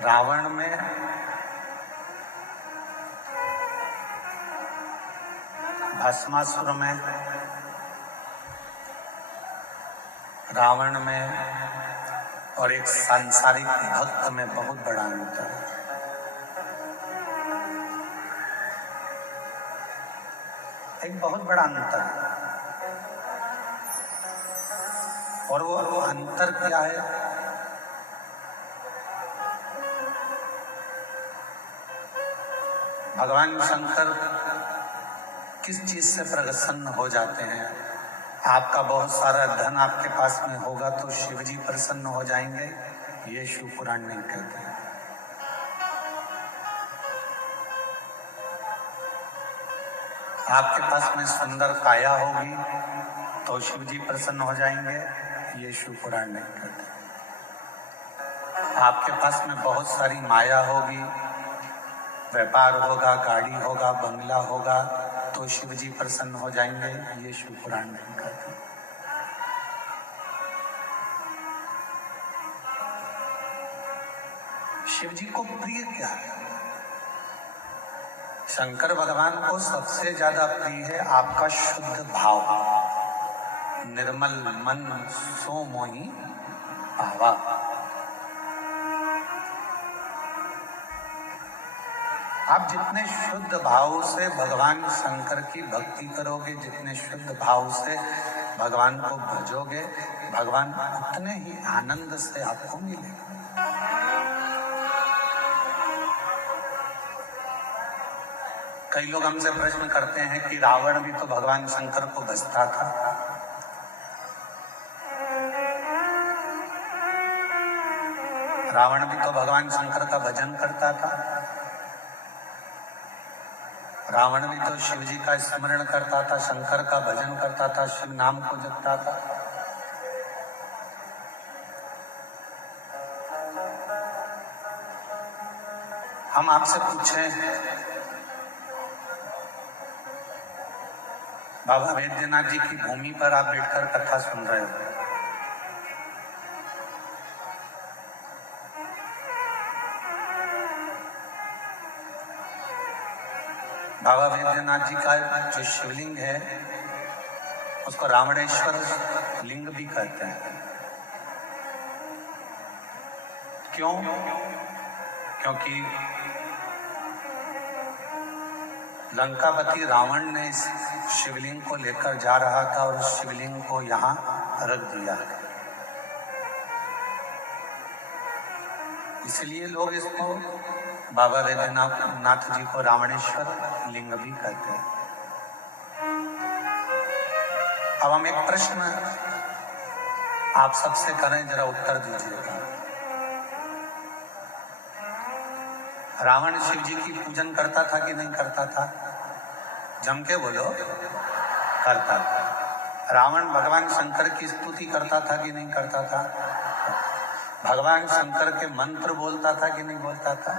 रावण में भस्मासुर में, रावण में और एक सांसारिक भक्त में बहुत बड़ा अंतर है। एक बहुत बड़ा अंतर है। और वो अंतर क्या है? भगवान शंकर किस चीज से प्रसन्न हो जाते हैं? आपका बहुत सारा धन आपके पास में होगा तो शिव जी प्रसन्न हो जाएंगे, ये शिव पुराण नहीं कहते। आपके पास में सुंदर काया होगी तो शिव जी प्रसन्न हो जाएंगे, ये शिव पुराण नहीं कहते। आपके पास में बहुत सारी माया होगी, व्यापार होगा, गाड़ी होगा, बंगला होगा तो शिव जी प्रसन्न हो जाएंगे, ये शिव पुराण नहीं कहते। शिव जी को प्रिय क्या है? शंकर भगवान को सबसे ज्यादा प्रिय है आपका शुद्ध भाव, निर्मल मन सो मोहि भावा। आप जितने शुद्ध भाव से भगवान शंकर की भक्ति करोगे, जितने शुद्ध भाव से भगवान को भजोगे, भगवान उतने ही आनंद से आपको मिलेगा। कई लोग हमसे प्रश्न करते हैं कि रावण भी तो भगवान शंकर को भजता था। रावण भी तो भगवान शंकर का भजन करता था। रावण भी तो शिव जी का स्मरण करता था, शंकर का भजन करता था, शिव नाम को जपता था। हम आपसे पूछें, बाबा वैद्यनाथ जी की भूमि पर आप बैठकर कथा सुन रहे हो, बाबा वैद्यनाथ जी का जो शिवलिंग है उसको रावणेश्वर लिंग भी कहते हैं। क्यों? क्योंकि लंकापति रावण ने इस शिवलिंग को लेकर जा रहा था और शिवलिंग को यहाँ रख दिया, इसलिए लोग इसको बाबा वैद्यनाथ जी को रावणेश्वर लिंग भी कहते हैं। अब हम एक प्रश्न आप सबसे करें, जरा उत्तर दीजिएगा। रावण शिव जी की पूजन करता था कि नहीं करता था? जम के बोलो, करता था। रावण भगवान शंकर की स्तुति करता था कि नहीं करता था? भगवान शंकर के मंत्र बोलता था कि नहीं बोलता था?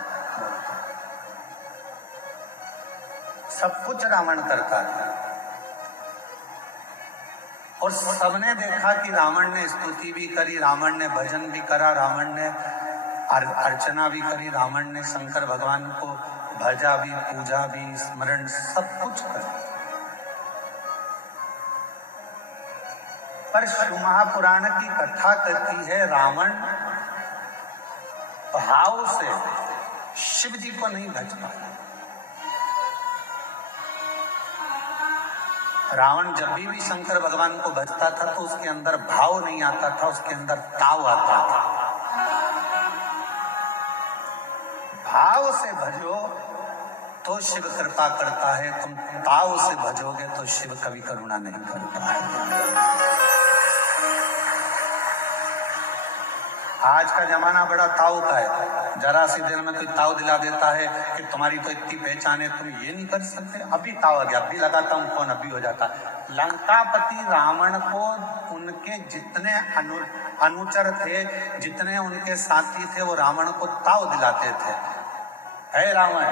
सब कुछ रावण करता था और सबने देखा कि रावण ने स्तुति भी करी, रावण ने भजन भी करा, रावण ने अर्चना भी करी, रावण ने शंकर भगवान को भजा भी, पूजा भी, स्मरण सब कुछ करा। पर शिव महापुराण की कथा कहती है रावण भाव से शिव जी को नहीं भज पाया। रावण जब भी शंकर भगवान को भजता था तो उसके अंदर भाव नहीं आता था, उसके अंदर ताव आता था। भाव से भजो तो शिव कृपा करता है, तुम ताव से भजोगे तो शिव कभी करुणा नहीं करता है। आज का जमाना बड़ा ताव का है, जरा सी देर में कोई ताव दिला देता है कि तुम्हारी तो इतनी पहचान है, तुम ये नहीं कर सकते, अभी ताव आ गया, अभी लगाता हूँ फोन, अभी हो जाता। लंकापति रावण को उनके जितने अनुचर थे, जितने उनके साथी थे, वो रावण को ताव दिलाते थे। हे रावण,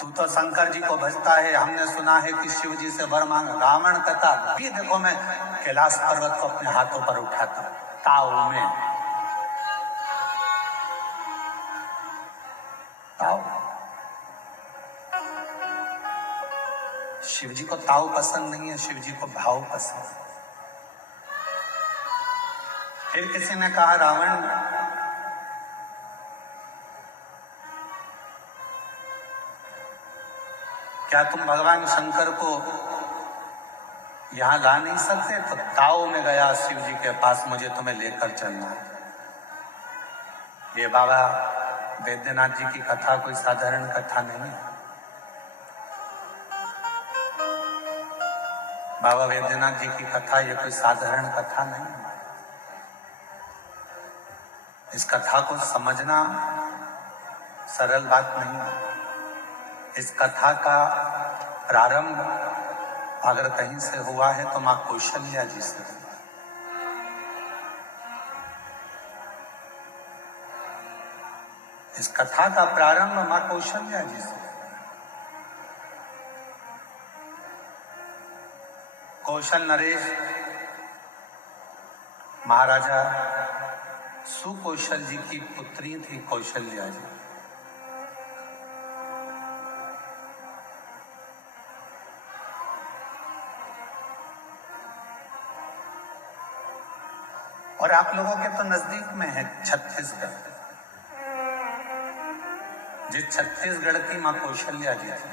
तू तो शंकर जी को भजता है, हमने सुना है कि शिव जी से वर मांग। रावण कहता अभी देखो मैं कैलाश पर्वत को अपने हाथों पर उठाता ताव में। ताओ। शिव जी को ताओ पसंद नहीं है, शिव जी को भाव पसंद है। फिर किसी ने कहा, रावण, क्या तुम भगवान शंकर को यहां ला नहीं सकते? तो ताओ में गया शिव जी के पास, मुझे तुम्हें लेकर चलना है। ये बाबा वैद्यनाथ जी की कथा कोई साधारण कथा नहीं है। बाबा वैद्यनाथ जी की कथा ये कोई साधारण कथा नहीं है। इस कथा को समझना सरल बात नहीं है। इस कथा का प्रारंभ अगर कहीं से हुआ है तो मां कौशल्या जी से हुआ। इस कथा का प्रारंभ मां कौशल्या जी से। कौशल नरेश महाराजा सुकौशल जी की पुत्री थी कौशल्या जी। और आप लोगों के तो नजदीक में है छत्तीसगढ़। जिस छत्तीसगढ़ की मां कौशल्या जी थी,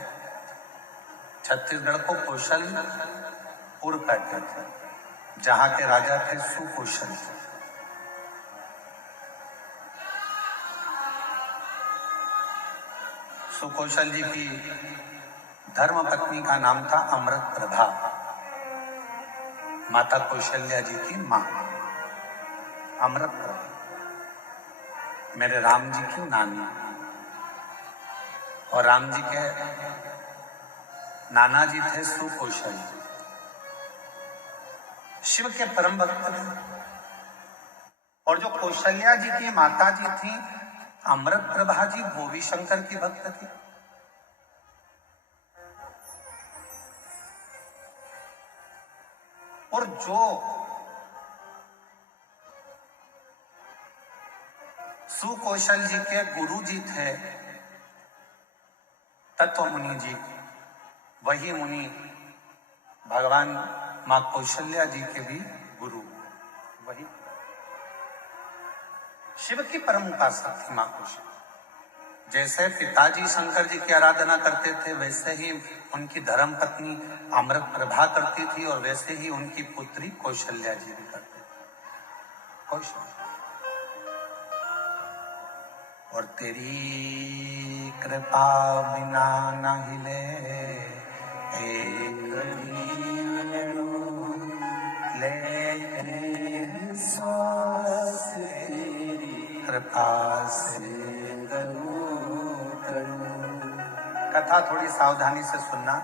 छत्तीसगढ़ को कौशलपुर कहते थे, जहां के राजा थे सुकौशल। सुकौशल जी की धर्म पत्नी का नाम था अमृत प्रभा, माता कौशल्या जी की मां अमृत प्रभा, मेरे राम जी की नानी। और राम जी के नाना जी थे सुकौशल, शिव के परम भक्त थे। और जो कौशल्या जी की माता जी थी अमृत प्रभा जी, वो भी शंकर की भक्त थी। और जो सुकौशल जी के गुरु जी थे तत्व मुनि जी, वही मुनि भगवान मां कौशल्या जी के भी गुरु, वही शिव की परम उपासक थी मां कौशल्या। जैसे पिताजी शंकर जी की आराधना करते थे, वैसे ही उनकी धर्म पत्नी अमृत प्रभा करती थी, और वैसे ही उनकी पुत्री कौशल्या जी भी करती थी। कौशल्या। और तेरी कृपा बिना न हिले एक ले सांस तेरी कृपा से कथा थोड़ी सावधानी से सुनना,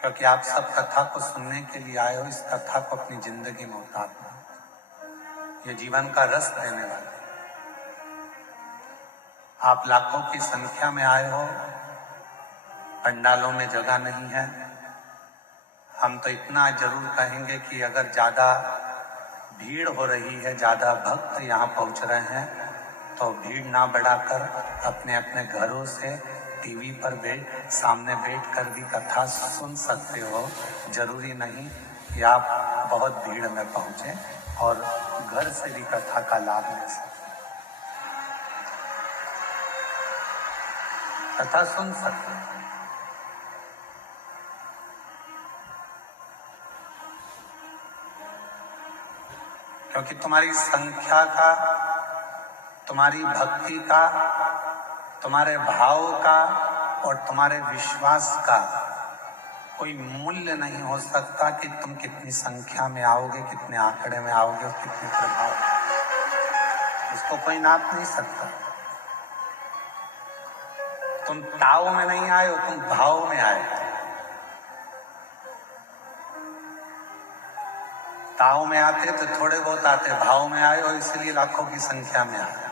क्योंकि आप सब कथा को सुनने के लिए आए हो। इस कथा को अपनी जिंदगी में उतारना, ये जीवन का रस देने वाला। आप लाखों की संख्या में आए हो, पंडालों में जगह नहीं है। हम तो इतना जरूर कहेंगे कि अगर ज्यादा भीड़ हो रही है, ज्यादा भक्त यहाँ पहुंच रहे हैं, तो भीड़ ना बढ़ाकर अपने अपने घरों से टीवी पर सामने बैठकर भी कथा सुन सकते हो। जरूरी नहीं कि आप बहुत भीड़ में पहुंचे, और घर से भी कथा का लाभ ले सकते, कथा सुन सकते हैं। क्योंकि तुम्हारी संख्या का, तुम्हारी भक्ति का, तुम्हारे भाव का और तुम्हारे विश्वास का कोई मूल्य नहीं हो सकता कि तुम कितनी संख्या में आओगे, कितने आंकड़े में आओगे और कितने प्रभाव। इसको कोई नाप नहीं सकता। तुम ताव में नहीं आए हो, तुम भाव में आए। ताव में आते तो थोड़े बहुत आते, भाव में आए और इसलिए लाखों की संख्या में आए।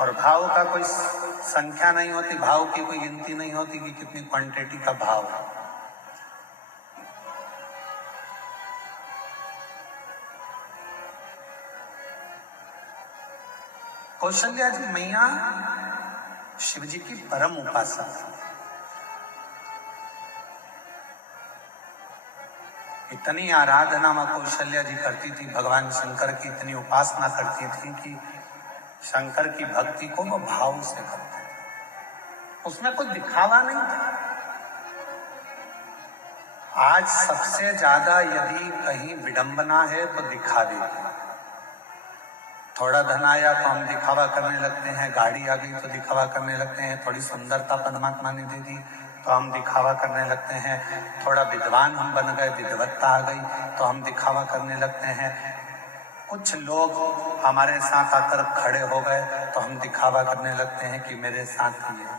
और भाव का कोई संख्या नहीं होती, भाव की कोई गिनती नहीं होती कि कितनी क्वांटिटी का भाव है। कौशल्या जी मैया शिव जी की परम उपासक थी। इतनी आराधना मां कौशल्या जी करती थी, भगवान शंकर की इतनी उपासना करती थी कि शंकर की भक्ति को वो भाव से करती, उसमें कुछ दिखावा नहीं था। आज सबसे ज्यादा यदि कहीं विडंबना है तो दिखा देती, थोड़ा धन आया तो हम दिखावा करने लगते हैं, गाड़ी आ गई तो दिखावा करने लगते हैं, थोड़ी सुंदरता परमात्मा ने दे दी तो हम दिखावा करने लगते हैं, थोड़ा विद्वान हम बन गए, विद्वत्ता आ गई तो हम दिखावा करने लगते हैं, कुछ लोग हमारे साथ आकर खड़े हो गए तो हम दिखावा करने लगते हैं कि मेरे साथ ही है।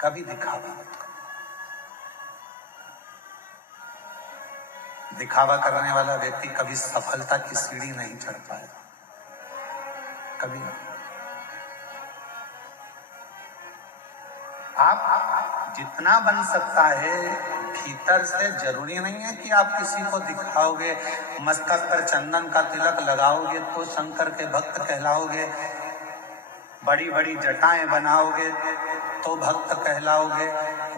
कभी दिखावा मत करो। दिखावा करने वाला व्यक्ति कभी सफलता की सीढ़ी नहीं चढ़ पाएगा, कभी। आप जितना बन सकता है भीतर से, जरूरी नहीं है कि आप किसी को दिखाओगे, मस्तक पर चंदन का तिलक लगाओगे तो शंकर के भक्त कहलाओगे, बड़ी बड़ी जटाएं बनाओगे तो भक्त कहलाओगे,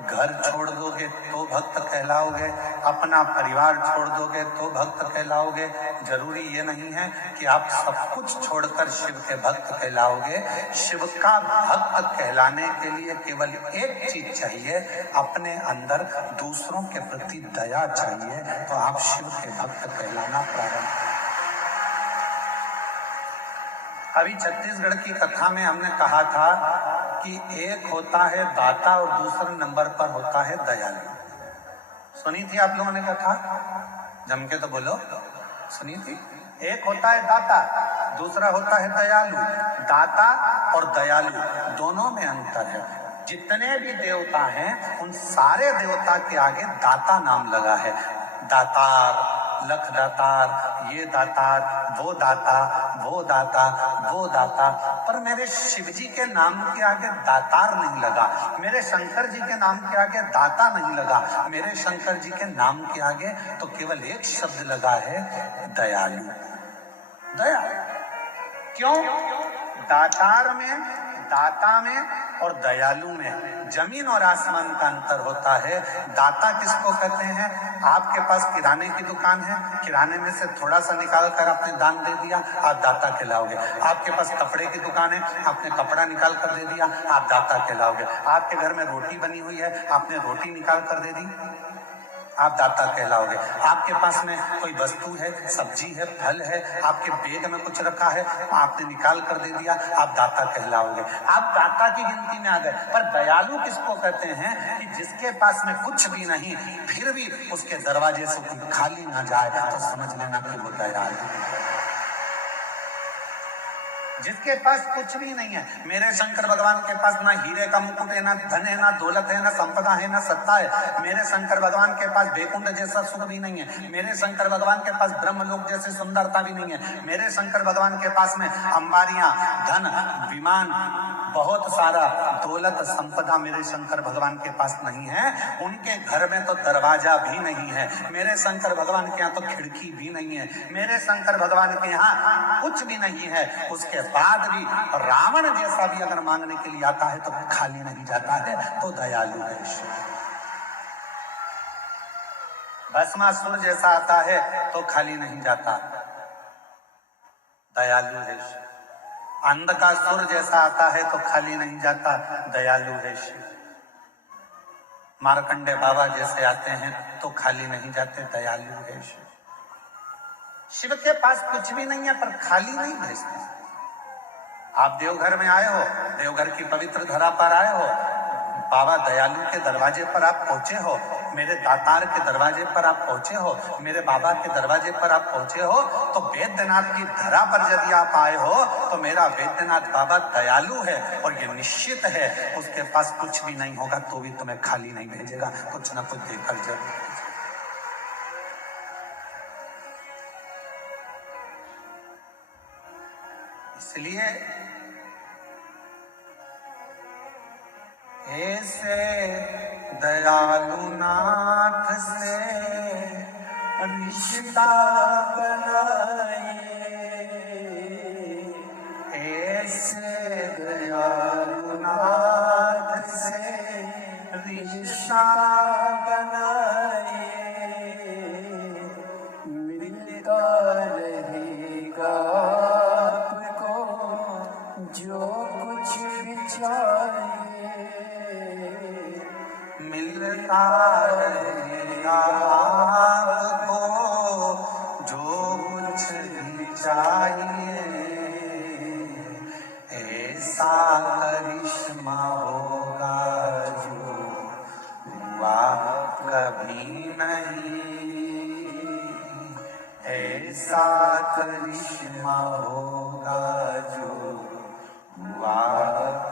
घर छोड़ दोगे तो भक्त कहलाओगे, अपना परिवार छोड़ दोगे तो भक्त कहलाओगे। जरूरी ये नहीं है कि आप सब कुछ छोड़कर शिव के भक्त कहलाओगे। शिव का भक्त कहलाने के लिए केवल एक चीज चाहिए, अपने अंदर दूसरों के प्रति दया चाहिए, तो आप शिव के भक्त कहलाना प्रारंभ। अभी छत्तीसगढ़ की कथा में हमने कहा था कि एक होता है दाता और दूसरे नंबर पर होता है दयालु। सुनी थी आप लोगों ने कथा? जम के तो बोलो, सुनी थी? एक होता है दाता, दूसरा होता है दयालु। दाता और दयालु दोनों में अंतर है। जितने भी देवता हैं उन सारे देवता के आगे दाता नाम लगा है। दातार, लख दातार, ये दातार, वो दाता, वो दाता, वो दाता, पर मेरे शिव जी के नाम के आगे दातार नहीं लगा, मेरे शंकर जी के नाम के आगे दाता नहीं लगा, मेरे शंकर जी के नाम के आगे तो केवल एक शब्द लगा है, दयालु। दया क्यों? दातार में, दाता में और दयालु में जमीन और आसमान का अंतर होता है। दाता किसको कहते हैं? आपके पास किराने की दुकान है, किराने में से थोड़ा सा निकाल कर आपने दान दे दिया, आप दाता कहलाओगे। आपके पास कपड़े की दुकान है, आपने कपड़ा निकाल कर दे दिया, आप दाता कहलाओगे। आपके घर में रोटी बनी हुई है, आपने रोटी निकाल कर दे दी, आप दाता कहलाओगे। आपके पास में कोई वस्तु है, सब्जी है, फल है, आपके बैग में कुछ रखा है, आपने निकाल कर दे दिया, आप दाता कहलाओगे। आप दाता की गिनती में आ गए। पर दयालु किसको कहते हैं? कि जिसके पास में कुछ भी नहीं, फिर भी उसके दरवाजे से कोई खाली ना जाए तो समझ लेना कि वो दयालु है। जिसके पास कुछ भी नहीं है, मेरे शंकर भगवान के पास ना हीरे का मुकुट है, ना धन है, ना दौलत है, ना संपदा है, ना सत्ता है। मेरे शंकर भगवान के पास बैकुंठ जैसा सुख भी नहीं है। मेरे शंकर भगवान के पास ब्रह्मलोक जैसी सुंदरता भी नहीं है। मेरे शंकर भगवान के पास में अंबारियां, धन, विमान, बहुत सारा दौलत, संपदा मेरे शंकर भगवान के पास नहीं है। उनके घर में तो दरवाजा भी नहीं है। मेरे शंकर भगवान के यहाँ तो खिड़की भी नहीं है। मेरे शंकर भगवान के यहाँ कुछ भी नहीं है। उसके बाद भी रावण जैसा भी अगर मांगने के लिए आता है तो खाली नहीं जाता है, तो दयालु है। भस्मासुर जैसा आता है तो खाली नहीं जाता, दयालु है। अंधकासुर जैसा आता है तो खाली नहीं जाता, दयालु है शिव। मार्कंडे बाबा जैसे आते हैं तो खाली नहीं जाते, दयालु है शिव। शिव के पास कुछ भी नहीं है पर खाली नहीं भेजते। आप देवघर में आए हो, देवघर की पवित्र धरा पर आए हो, बाबा दयालु के दरवाजे पर आप पहुंचे हो, मेरे दातार के दरवाजे पर आप पहुंचे हो, मेरे बाबा के दरवाजे पर आप पहुंचे हो, तो वैद्यनाथ की धरा पर यदि आप आए हो तो मेरा वैद्यनाथ बाबा दयालु है। और ये निश्चित है उसके पास कुछ भी नहीं होगा तो भी तुम्हें खाली नहीं भेजेगा, कुछ ना कुछ देकर जरूर। इसलिए ऐसे दयालु नाथ से रिश्ता बनाए, ऐसे दयालु नाथ से रिश्ता बनाए, मिलता रहेगा आपको जो कुछ भी चाहिए, मिलता रहेगा आपको जो कुछ भी चाहिए। ऐसा करिश्मा होगा जो हुआ कभी नहीं, ऐसा करिश्मा होगा जो हुआ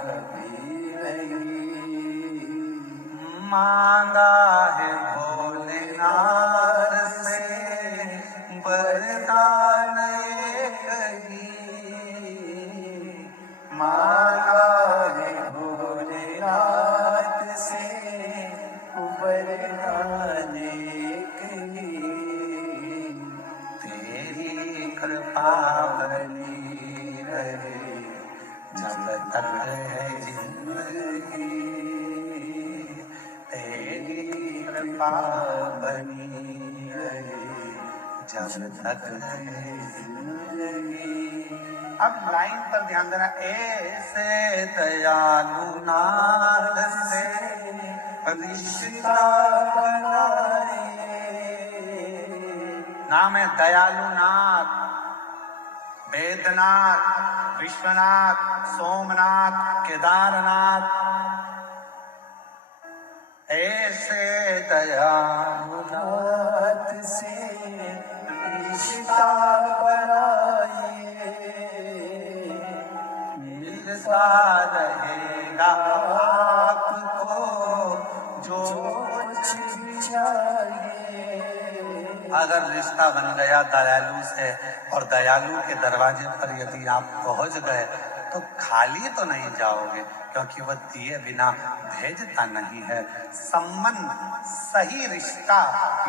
कभी नहीं। मांगा है भोलेनाथ से वरदान एक ही, मांगा है भोलेनाथ से वरदान एक ही। तेरी कृपा बनी रहे जब तक है जिंदगी, तेरी कृपा बनी रहे जब तक है जिंदगी। अब लाइन पर ध्यान देना, ऐसे दयालु नाथ से रिश्ता बनाए। नाम है दयालु नाथ, वेदनाथ, विश्वनाथ, सोमनाथ, केदारनाथ। ऐसे दयालु नाथ से रिश्ता बनाए, मिलता रहेगा आपको जो कुछ भी चाहिए। अगर रिश्ता बन गया दयालु से और दयालु के दरवाजे पर यदि आप पहुंच गए तो खाली तो नहीं जाओगे, क्योंकि वह दिए बिना भेजता नहीं है। संबंध, सही रिश्ता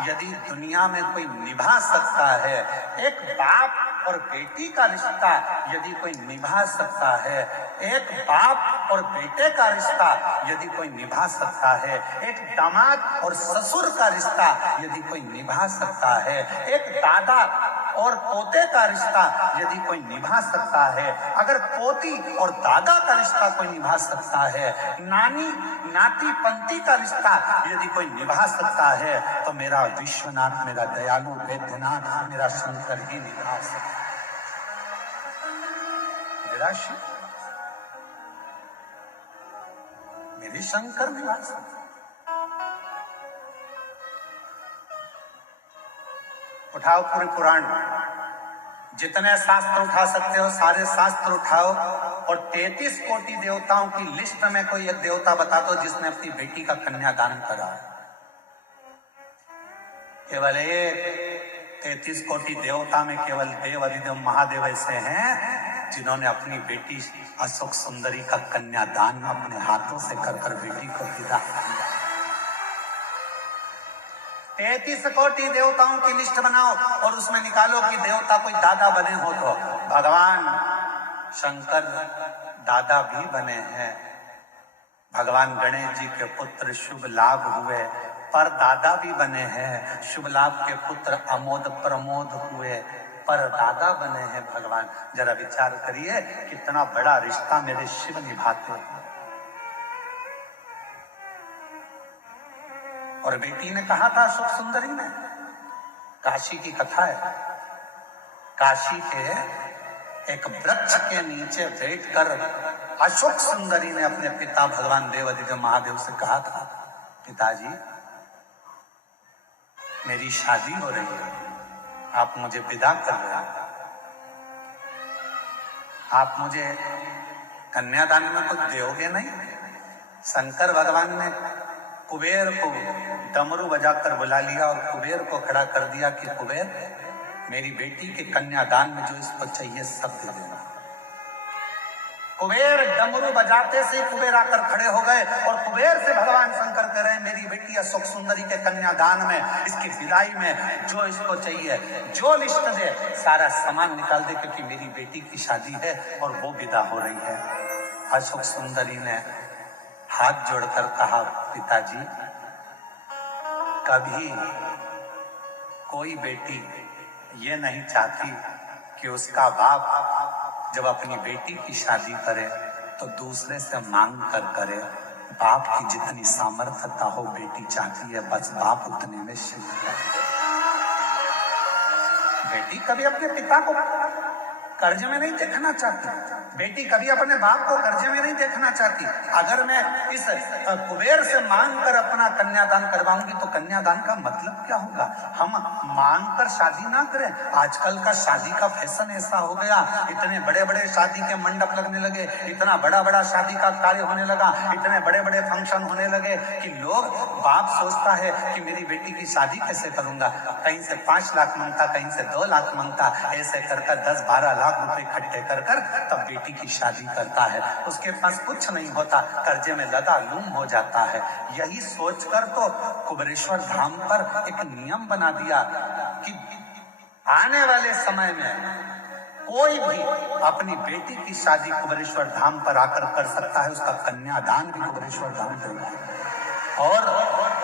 यदि दुनिया में कोई निभा सकता है, एक बाप और बेटी का रिश्ता यदि कोई निभा सकता है, एक बाप और बेटे का रिश्ता यदि कोई निभा सकता है, एक दामाद और ससुर का रिश्ता यदि कोई निभा सकता है, एक दादा और पोते का रिश्ता यदि कोई निभा सकता है, अगर पोती और दादा का रिश्ता कोई निभा सकता है, नानी नाती पंती का रिश्ता यदि कोई निभा सकता है, तो मेरा विश्वनाथ, मेरा दयालु वैद्यनाथ, मेरा शंकर ही निभा सकता है। मेरा शिव, मेरे शंकर निभा सकता है। उठाओ पूरे पुराण, जितने शास्त्र उठा सकते हो सारे शास्त्र उठाओ, और 33 कोटि देवताओं की लिस्ट में कोई एक देवता बता दो जिसने अपनी बेटी का कन्यादान करा। केवल एक 33 कोटि देवता में केवल देव अधिदेव महादेव ऐसे हैं जिन्होंने अपनी बेटी अशोक सुंदरी का कन्यादान अपने हाथों से कर बेटी को विदा किया। 33 कोटि देवताओं की लिस्ट बनाओ और उसमें निकालो कि देवता कोई दादा बने हो तो भगवान शंकर दादा भी बने हैं। भगवान गणेश जी के पुत्र शुभ लाभ हुए पर दादा भी बने हैं। शुभ लाभ के पुत्र अमोद प्रमोद हुए पर दादा बने हैं भगवान। जरा विचार करिए कितना बड़ा रिश्ता मेरे शिव निभाते हैं। और बेटी ने कहा था अशोक सुंदरी ने, काशी की कथा है, काशी के एक वृक्ष के नीचे बैठकर अशोक सुंदरी ने अपने पिता भगवान देव अधिदेव महादेव से कहा था, पिताजी मेरी शादी हो रही है, आप मुझे विदा कर रहे हैं, आप मुझे कन्यादान में कुछ दोगे नहीं? शंकर भगवान ने कुबेर को डमरू बजाकर बुला लिया और कुबेर को खड़ा कर दिया कि कुबेर मेरी बेटी के कन्यादान में जो इसको चाहिए सब दे देना। कुबेर डमरू बजाते से कुबेर आकर खड़े हो गए और कुबेर से भगवान शंकर कह रहे हैं, मेरी बेटी अशोक सुंदरी के कन्यादान में, इसकी विदाई में जो इसको चाहिए, जो लिस्ट दे, सारा सामान निकाल दे, क्योंकि मेरी बेटी की शादी है और वो विदा हो रही है। अशोक सुंदरी ने हाथ जोड़कर कहा, पिताजी, कभी कोई बेटी ये नहीं चाहती कि उसका बाप जब अपनी बेटी की शादी करे तो दूसरे से मांग कर करे। बाप की जितनी सामर्थ्यता हो, बेटी चाहती है बस बाप उतने में शिफ्ट है। बेटी कभी अपने पिता को कर्ज में नहीं देखना चाहती, बेटी कभी अपने बाप को कर्जे में नहीं देखना चाहती। अगर मैं इस कुबेर से मांग कर अपना कन्यादान करवाऊंगी तो कन्यादान का मतलब क्या होगा? हम मांग कर शादी ना करें। आजकल का शादी का फैशन ऐसा हो गया, इतने बड़े बड़े शादी के मंडप लगने लगे, इतना बड़ा बड़ा शादी का कार्य होने लगा, इतने बड़े बड़े फंक्शन होने लगे कि लोग, बाप सोचता है कि मेरी बेटी की शादी कैसे करूंगा, कहीं से 5 लाख मांगता, कहीं से 2 लाख मांगता, ऐसे कर 10-12 लाख रुपए इकट्ठे कर तब बेटी की शादी करता है। उसके पास कुछ नहीं होता, कर्जे में लदा लूम हो जाता है। यही सोचकर तो कुबेरेश्वर धाम पर एक नियम बना दिया कि आने वाले समय में कोई भी अपनी बेटी की शादी कुबेरेश्वर धाम पर आकर कर सकता है। उसका कन्यादान भी कुबेरेश्वर धाम देगा और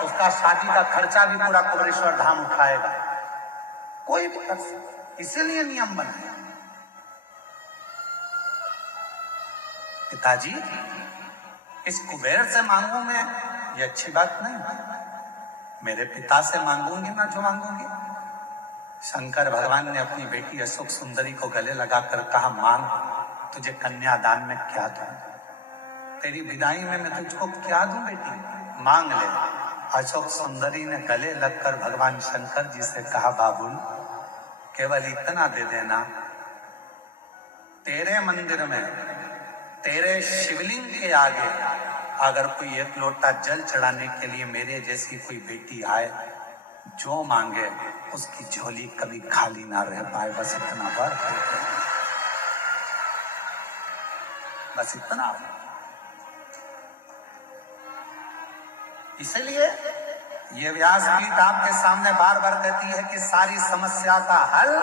उसका शादी का खर्चा भी पूरा कुबेरेश्वर धाम उठाएगा। कोई भी कर सकता, इसीलिए नियम बनाया। पिताजी, इस कुबेर से मांगू मैं, ये अच्छी बात नहीं। मेरे पिता से मांगूंगी ना जो मांगूंगी। शंकर भगवान ने अपनी बेटी अशोक सुंदरी को गले लगाकर कहा, मांग, तुझे कन्यादान में क्या दूं? तेरी विदाई में मैं तुझको क्या दूं बेटी? मांग ले। अशोक सुंदरी ने गले लगकर भगवान शंकर जी से कहा, बाबुल, केवल इतना दे देना, तेरे मंदिर में, तेरे शिवलिंग के आगे अगर कोई 1 लोटा जल चढ़ाने के लिए मेरे जैसी कोई बेटी आए, जो मांगे उसकी झोली कभी खाली ना रह पाए। बस इतना बार, बस इतना। इसलिए ये व्यासपीठ आपके सामने बार बार कहती है कि सारी समस्या का हल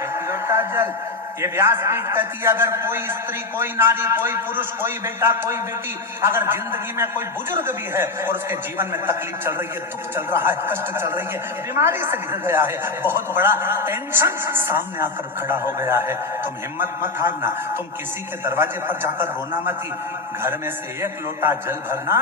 1 लोटा जल। ये व्यासपीठ कहती है, अगर कोई स्त्री, कोई नारी, कोई पुरुष, कोई बेटा, कोई बेटी, अगर जिंदगी में कोई बुजुर्ग भी है और उसके जीवन में तकलीफ चल रही है, दुख चल रहा है, कष्ट चल रही है, बीमारी से घिर गया है, बहुत बड़ा टेंशन सामने आकर खड़ा हो गया है, तुम हिम्मत मत हारना। तुम किसी के दरवाजे पर जाकर रोना मत ही, घर में से 1 लोटा जल भरना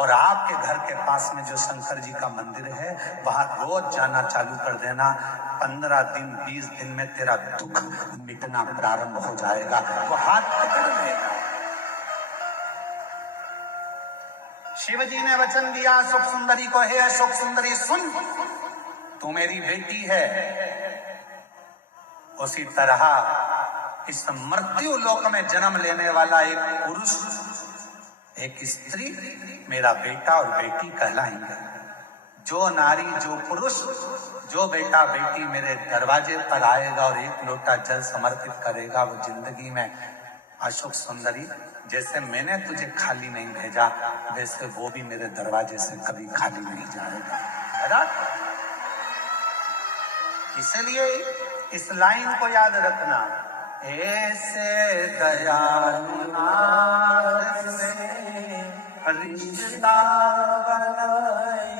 और आपके घर के पास में जो शंकर जी का मंदिर है वहां रोज जाना चालू कर देना। 15 दिन 20 दिन में तेरा दुख मिटना प्रारंभ हो जाएगा। वो हाथ पकड़ लेगा। शिव जी ने वचन दिया अशोक सुंदरी को, हे अशोक सुंदरी सुन, तू मेरी बेटी है, उसी तरह इस मृत्यु लोक में जन्म लेने वाला एक पुरुष, एक स्त्री मेरा बेटा और बेटी कहलाएंगे। जो नारी, जो पुरुष, जो बेटा बेटी मेरे दरवाजे पर आएगा और 1 लोटा जल समर्पित करेगा, वो जिंदगी में, अशोक सुंदरी, जैसे मैंने तुझे खाली नहीं भेजा, वैसे वो भी मेरे दरवाजे से कभी खाली नहीं जाएगा। इसलिए इस लाइन को याद रखना, ऐसे दयालु नाथ से रिश्ता बनाए,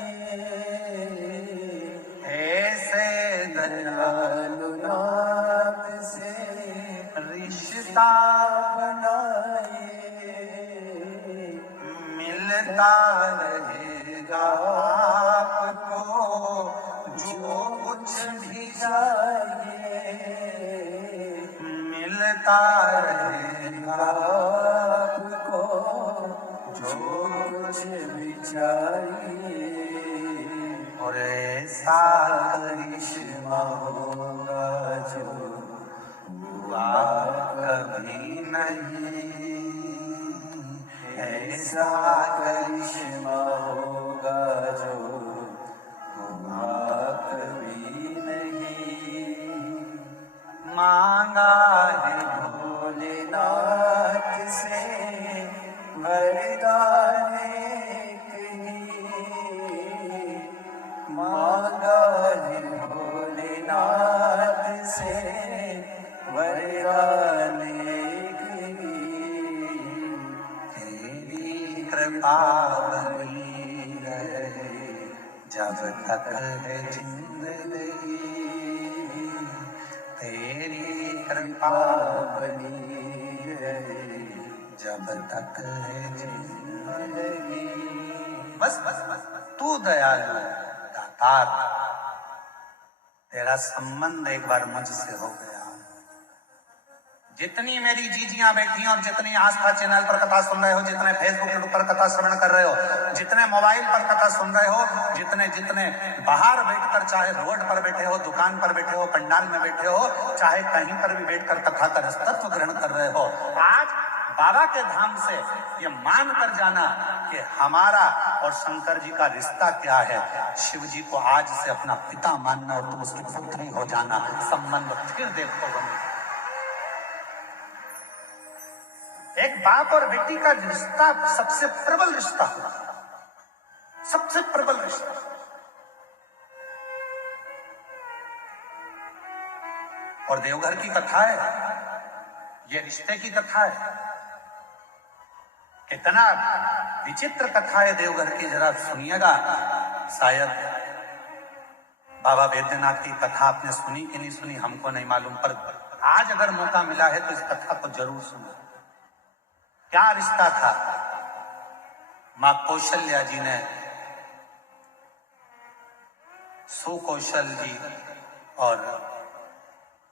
ऐसे दयालु नाथ से रिश्ता बनाए, मिलता रहेगा आपको जो कुछ भी चाहिए, मिलता रहेगा आपको जो कुछ भी चाहिए। और ऐसा करिश्मा होगा जो हुआ कभी नहीं, ऐसा करिश्मा होगा जो हुआ कभी नहीं। मांगा है भोलेनाथ से वरदाने की, तेरी कृपा बनी रहे जब तक है जिंदगी, तेरी कृपा बनी रहे जब तक है जिंदगी। बस बस बस तू दयालु दातार, तेरा संबंध एक बार मुझसे हो गया। जितनी मेरी जीजियां बैठी और जितनी आस्था चैनल पर कथा सुन रहे हो, जितने फेसबुक पर कथा श्रवण कर रहे हो, जितने मोबाइल पर कथा सुन रहे हो, जितने जितने बाहर बैठकर, चाहे रोड पर बैठे हो, दुकान पर बैठे हो, पंडाल में बैठे हो, चाहे कहीं पर भी बैठकर कथा का रसतत्व ग्रहण कर रहे हो, आज बाबा के धाम से ये मान कर जाना कि हमारा और शंकर जी का रिश्ता क्या है। शिव जी को आज से अपना पिता मानना और तुम उसकी पुत्री हो जाना, संबंध फिर देखो बने। एक बाप और बेटी का रिश्ता सबसे प्रबल रिश्ता होता है, सबसे प्रबल रिश्ता। और देवघर की कथा है, ये रिश्ते की कथा है। कितना विचित्र कथा है देवघर की, जरा सुनिएगा। शायद बाबा वैद्यनाथ की कथा आपने सुनी कि नहीं सुनी हमको नहीं मालूम, पर आज अगर मौका मिला है तो इस कथा को जरूर सुनो। क्या रिश्ता था? मां कौशल्या जी ने सुकौशल जी और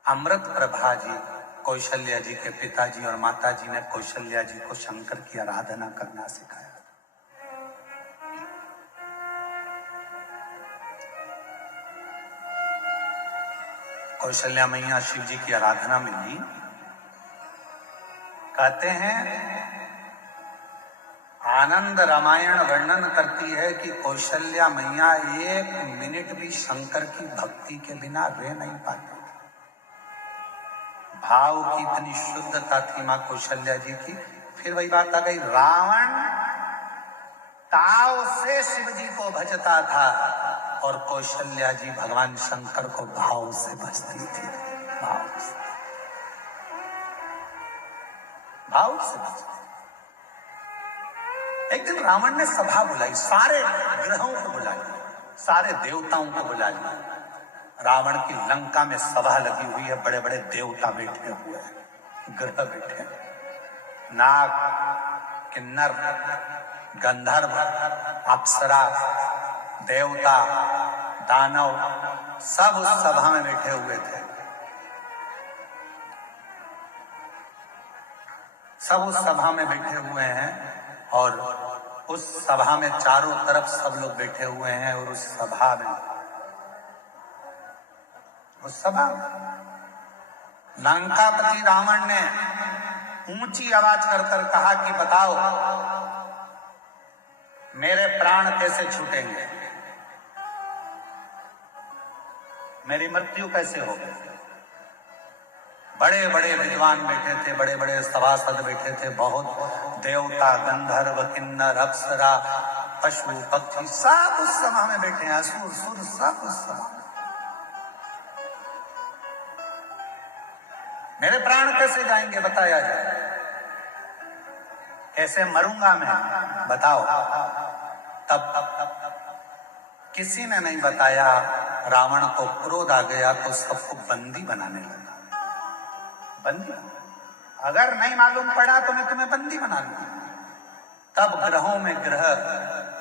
अमृत प्रभा जी, कौशल्या जी के पिताजी और माता जी ने कौशल्या जी को शंकर की आराधना करना सिखाया। कौशल्या मैया शिव जी की आराधना में ली। कहते हैं आनंद रामायण वर्णन करती है कि कौशल्या मैया 1 मिनट भी शंकर की भक्ति के बिना रह नहीं पाती। भाव की इतनी शुद्धता थी मां कौशल्या जी की। फिर वही बात आ गई, रावण ताव से शिव जी को भजता था और कौशल्या जी भगवान शंकर को भाव से भजती थी। भाव से भजती। एक दिन रावण ने सभा बुलाई, सारे ग्रहों को बुलाया, सारे देवताओं को बुलाया। रावण की लंका में सभा लगी हुई है, बड़े बड़े देवता बैठे हुए हैं, ग्रह बैठे हैं, नाग, किन्नर, गंधर्व, अप्सरा, देवता, दानव, सब उस सभा में बैठे हुए थे। सब उस सभा में बैठे हुए हैं और उस सभा में चारों तरफ सब लोग बैठे हुए हैं। और उस सभा लंकापति रावण ने ऊंची आवाज कर कहा कि बताओ मेरे प्राण कैसे छूटेंगे, मेरी मृत्यु कैसे होगी। बड़े बड़े विद्वान बैठे थे, बड़े बड़े सभासद बैठे थे, बहुत देवता, गंधर्व, किन्नर, अप्सरा, पशु पक्षी सब उस सभा में बैठे हैं, असुर सुर सब उस सभा में। मेरे प्राण कैसे जाएंगे बताया जाए, कैसे मरूंगा मैं बताओ। तब किसी ने नहीं बताया। रावण को क्रोध आ गया तो सबको बंदी बनाने लगा। बंदी, अगर नहीं मालूम पड़ा तो मैं तुम्हें बंदी बना लूंगा। तब ग्रहों में ग्रह,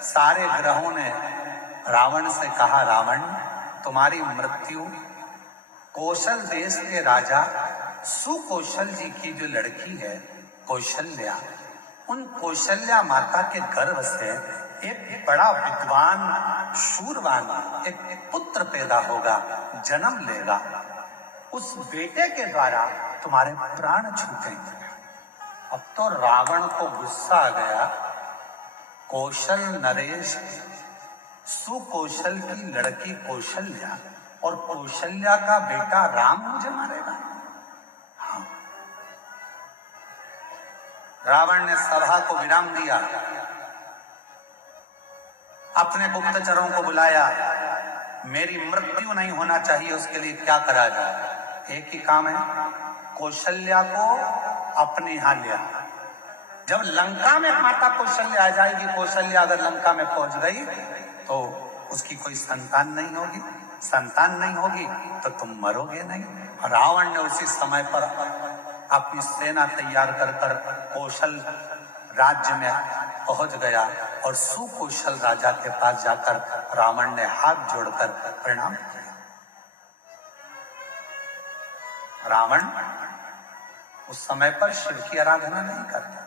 सारे ग्रहों ने रावण से कहा, रावण तुम्हारी मृत्यु कौशल देश के राजा सुकौशल जी की जो लड़की है कौशल्या, उन कौशल्या माता के गर्भ से एक बड़ा विद्वान शूरवान एक पुत्र पैदा होगा, जन्म लेगा। उस बेटे के द्वारा तुम्हारे प्राण छूटेंगे। अब तो रावण को गुस्सा आ गया। कौशल नरेश, सुकौशल की लड़की कौशल्या और कौशल्या का बेटा राम मुझे मारेगा। हाँ। रावण ने सभा को विराम दिया, अपने गुप्तचरों को बुलाया। मेरी मृत्यु नहीं होना चाहिए, उसके लिए क्या करा जाए। एक ही काम है, कौशल्या को अपने यहां लिया। जब लंका में माता कौशल्या आ जाएगी, कौशल्या अगर लंका में पहुंच गई तो उसकी कोई संतान नहीं होगी, संतान नहीं होगी तो तुम मरोगे नहीं। रावण ने उसी समय पर अपनी सेना तैयार कर कर कौशल राज्य में पहुंच गया और सुकौशल राजा के पास जाकर रावण ने हाथ जोड़कर प्रणाम किया। रावण उस समय पर शिव की आराधना नहीं करता था।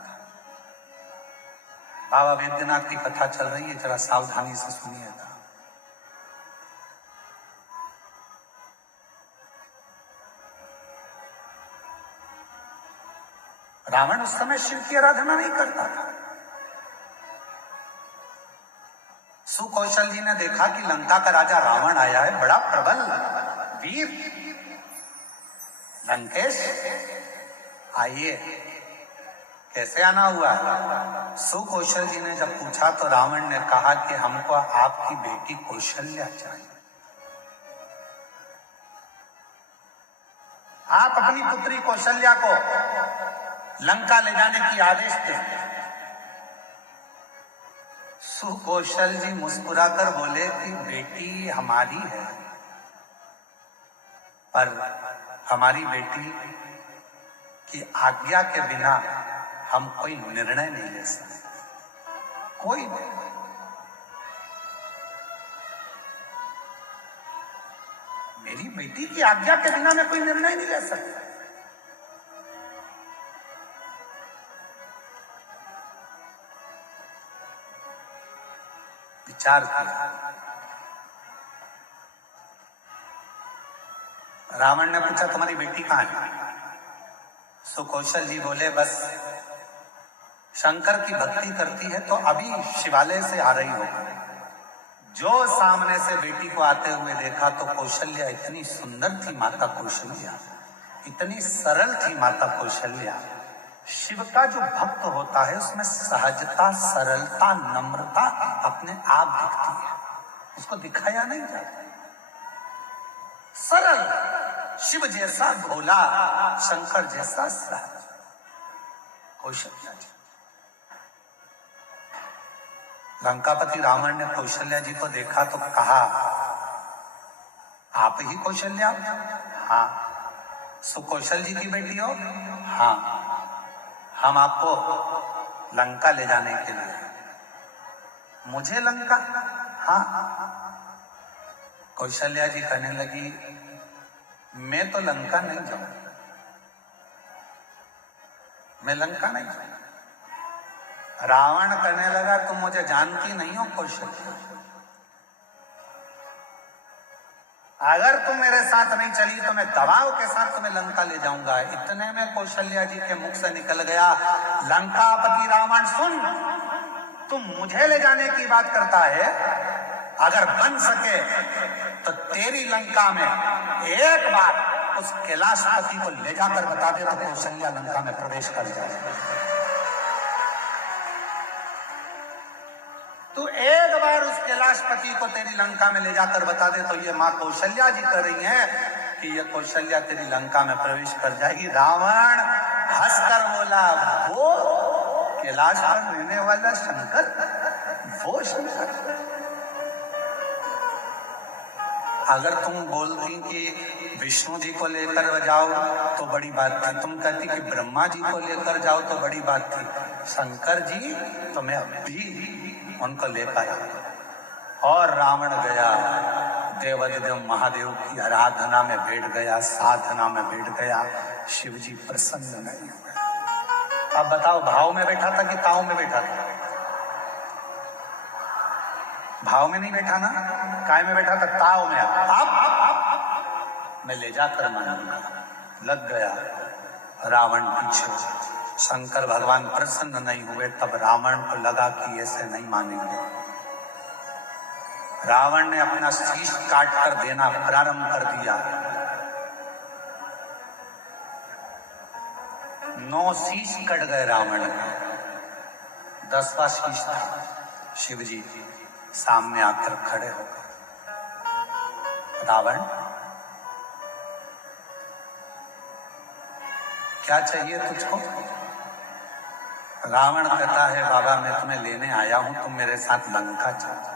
बाबा वैद्यनाथ की कथा चल रही है, जरा सावधानी से सुनिएगा। रावण उस समय शिव की आराधना नहीं करता था। सुकौशल जी ने देखा कि लंका का राजा रावण आया है, बड़ा प्रबल वीर, लंकेश आइए। कैसे आना हुआ? सुकौशल जी ने जब पूछा तो रावण ने कहा कि हमको आपकी बेटी कौशल्या चाहिए, आप अपनी पुत्री कौशल्या को लंका ले जाने की आदेश दें। सुकौशल जी मुस्कुराकर बोले कि बेटी हमारी है, पर हमारी बेटी की आज्ञा के बिना हम कोई निर्णय नहीं ले सकते, कोई नहीं। मेरी बेटी की आज्ञा के बिना मैं कोई निर्णय नहीं ले सकता। विचार किया। रावण ने पूछा तुम्हारी बेटी कहां है? सुकौशल जी बोले बस शंकर की भक्ति करती है तो अभी शिवालय से आ रही होगी। जो सामने से बेटी को आते हुए देखा तो कौशल्या इतनी सुंदर थी, माता कौशल्या इतनी सरल थी, माता कौशल्या। शिव का जो भक्त होता है उसमें सहजता, सरलता, नम्रता अपने आप दिखती है, उसको दिखाया नहीं जाता। सरल, शिव जैसा भोला, शंकर जैसा सहज कौशल्या जी। लंकापति रावण ने कौशल्या जी को देखा तो कहा आप ही कौशल्या? हाँ। सुकौशल जी की बेटी हो? हाँ। हम आपको लंका ले जाने के लिए। मुझे लंका? हाँ। कौशल्या जी कहने लगी मैं तो लंका नहीं जाऊं, मैं लंका नहीं जाऊं। रावण कहने लगा तुम मुझे जानती नहीं हो कौशल्या, अगर तुम मेरे साथ नहीं चली तो मैं दबाव के साथ तुम्हें लंका ले जाऊंगा। इतने में कौशल्या जी के मुख से निकल गया लंकापति रावण सुन, तुम मुझे ले जाने की बात करता है, अगर बन सके तो तेरी लंका में एक बार उस कैलाशपति को ले जाकर बता दे तो कौशल्या लंका में प्रवेश कर जाए। तू एक बार उस कैलाशपति को तेरी लंका में ले जाकर बता दे तो ये माँ कौशल्या जी कह रही हैं कि ये कौशल्या तेरी लंका में प्रवेश कर जाएगी। रावण हंसकर बोला वो कैलाश पर रहने वाला शंकर, वो शंकर। अगर तुम बोलती कि विष्णु जी को लेकर जाओ तो बड़ी बात थी, तुम कहती कि ब्रह्मा जी को लेकर जाओ तो बड़ी बात थी, शंकर जी तो मैं अभी उनको लेकर आया। और रावण गया देवाधिदेव महादेव की आराधना में बैठ गया, साधना में बैठ गया। शिव जी प्रसन्न नहीं हुए। अब बताओ भाव में बैठा था कि ताव में बैठा था? भाव में नहीं बैठा ना, काय में बैठा था? ताव में। अब मैं ले जाकर मानूंगा। लग गया रावण पीछे। शंकर भगवान प्रसन्न नहीं हुए, तब रावण को लगा कि ऐसे नहीं मानेंगे। रावण ने अपना शीश काट कर देना प्रारंभ कर दिया। 9 शीश कट गए रावण के। 10वां शीश था। शिव जी सामने आकर खड़े हो गए। रावण क्या चाहिए तुझको? रावण कहता है बाबा मैं तुम्हें लेने आया हूं, तुम मेरे साथ लंका चलो।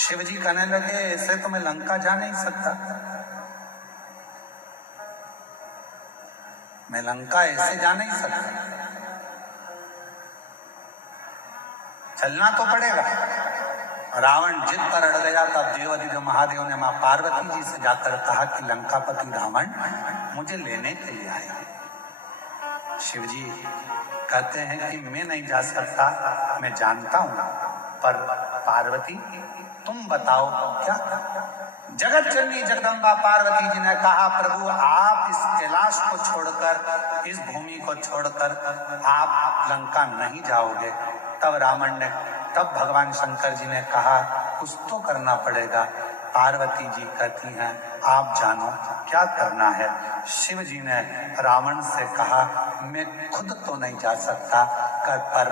शिव जी कहने लगे ऐसे तो मैं लंका जा नहीं सकता, मैं लंका ऐसे जा नहीं सकता, चलना तो पड़ेगा। रावण जिद पर अड़ गया। तब देवाधिदेव महादेव ने मां पार्वती जी से जाकर कहा कि लंकापति रावण मुझे लेने के लिए आया। शिव जी कहते हैं कि मैं नहीं जा सकता, मैं जानता हूं, पर पार्वती तुम बताओ क्या? जगत जननी जगदम्बा पार्वती जी ने कहा प्रभु आप इस कैलाश को छोड़कर, इस भूमि को छोड़कर आप लंका नहीं जाओगे। तब भगवान शंकर जी ने कहा कुछ तो करना पड़ेगा। पार्वती जी कहती हैं आप जानो क्या करना है। शिव जी ने रावण से कहा मैं खुद तो नहीं जा सकता, पर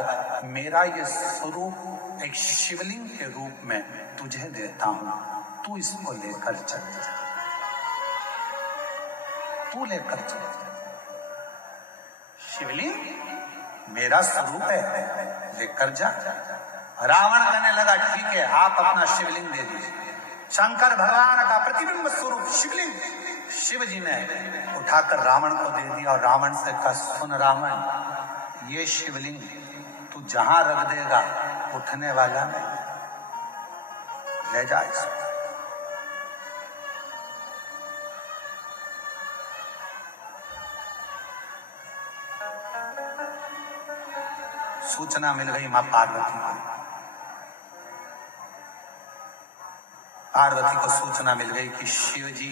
मेरा ये स्वरूप एक शिवलिंग के रूप में तुझे देता हूं, तू इसको लेकर चल जा, तू लेकर चल जा। शिवलिंग मेरा स्वरूप है, लेकर जा। रावण कहने लगा ठीक है आप अपना शिवलिंग दे दीजिए। शंकर भगवान का प्रतिबिंब स्वरूप शिवलिंग शिव जी ने उठाकर रावण को दे दिया और रावण से कहा सुन रावण ये शिवलिंग तू जहां रख देगा उठने वाला नहीं, ले जा इसको। सूचना मिल गई मां पार्वती को। पार्वती को सूचना मिल गई कि शिव जी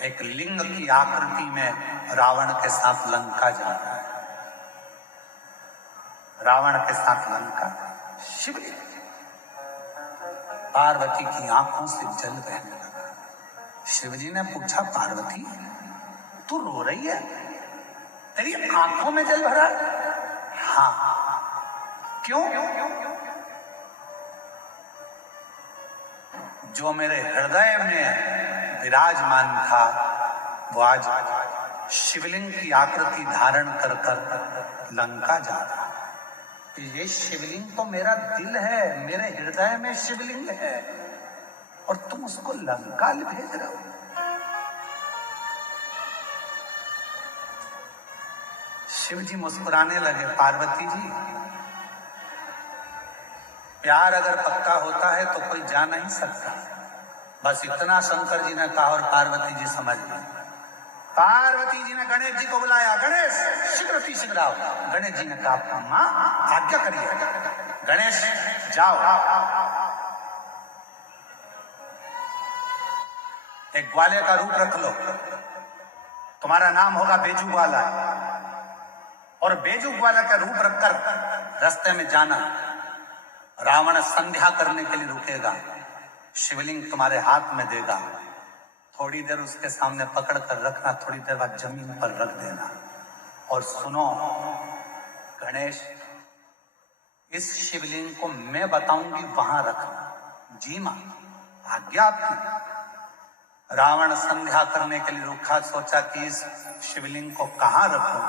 एक लिंग की आकृति में रावण के साथ लंका जा रहा है। रावण के साथ लंका शिवलिंग। पार्वती की आंखों से जल बहने लगा। शिव जी ने पूछा पार्वती तू रो रही है, तेरी आंखों में जल भरा? हाँ। क्यों? जो मेरे हृदय में विराजमान था वो आज शिवलिंग की आकृति धारण कर कर लंका जा रहा है। ये शिवलिंग तो मेरा दिल है, मेरे हृदय में शिवलिंग है और तुम उसको लंका भेज रहे हो। शिव जी मुस्कुराने लगे। पार्वती जी प्यार अगर पक्का होता है तो कोई जा नहीं सकता, बस इतना शंकर जी ने कहा और पार्वती जी समझ गई। पार्वती जी ने गणेश जी को बुलाया, गणेश शीघ्र आओ। गणेश जी ने कहा मां आज्ञा करिए। गणेश जाओ, एक ग्वाले का रूप रख लो, तुम्हारा नाम होगा बेजू ग्वाला, और बेजू ग्वाला का रूप रखकर रास्ते में जाना। रावण संध्या करने के लिए रुकेगा, शिवलिंग तुम्हारे हाथ में देगा, थोड़ी देर उसके सामने पकड़ कर रखना, थोड़ी देर बाद जमीन पर रख देना। और सुनो गणेश इस शिवलिंग को मैं बताऊंगी वहां रखना। जी मां आज्ञा आपकी। रावण संध्या करने के लिए रुका, सोचा कि इस शिवलिंग को कहां रखूं।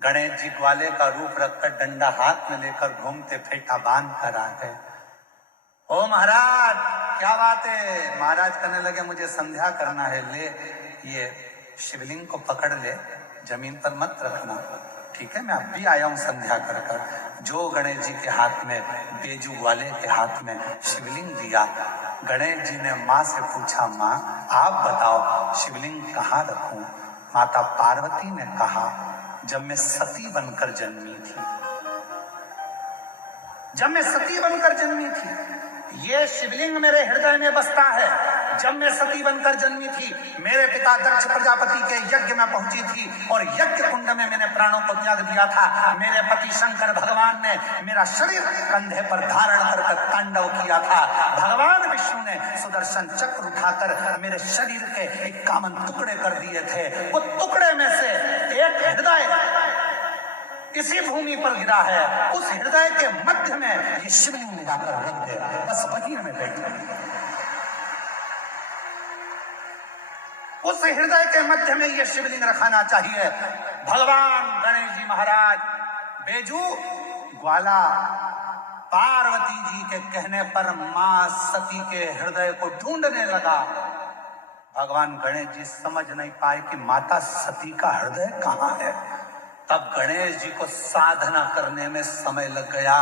गणेश जी ग्वाले का रूप रखकर डंडा हाथ में लेकर घूमते फेंटा बांध कर आ गए। ओ महाराज क्या बात है? महाराज कहने लगे मुझे संध्या करना है, ले ये शिवलिंग को पकड़ ले, जमीन पर मत रखना। ठीक है मैं अब भी आया हूं संध्या कर कर। जो गणेश जी के हाथ में, बेजू ग्वाले के हाथ में शिवलिंग दिया, गणेश जी ने माँ से पूछा माँ आप बताओ शिवलिंग कहाँ रखूं? माता पार्वती ने कहा जब मैं सती बनकर जन्मी थी, जब मैं सती बनकर जन्मी थी, ये शिवलिंग मेरे हृदय में बसता है। जब मैं सती बनकर जन्मी थी, मेरे पिता दक्ष प्रजापति के यज्ञ में पहुंची थी और यज्ञ कुंड में मैंने प्राणों को त्याग दिया था। मेरे पति शंकर भगवान ने मेरा शरीर कंधे पर धारण कर तांडव किया था। भगवान विष्णु ने सुदर्शन चक्र उठाकर मेरे शरीर के 51 टुकड़े कर दिए थे। वो टुकड़े में से एक हृदय इसी भूमि पर गिरा है, उस हृदय के मध्य में ये शिवलिंग जाकर रख दे, बस वहीं में बैठे। उस हृदय के मध्य में ये शिवलिंग रखाना चाहिए। भगवान गणेश जी महाराज बेजू ग्वाला पार्वती जी के कहने पर मां सती के हृदय को ढूंढने लगा। भगवान गणेश जी समझ नहीं पाए कि माता सती का हृदय कहाँ है। तब गणेश जी को साधना करने में समय लग गया।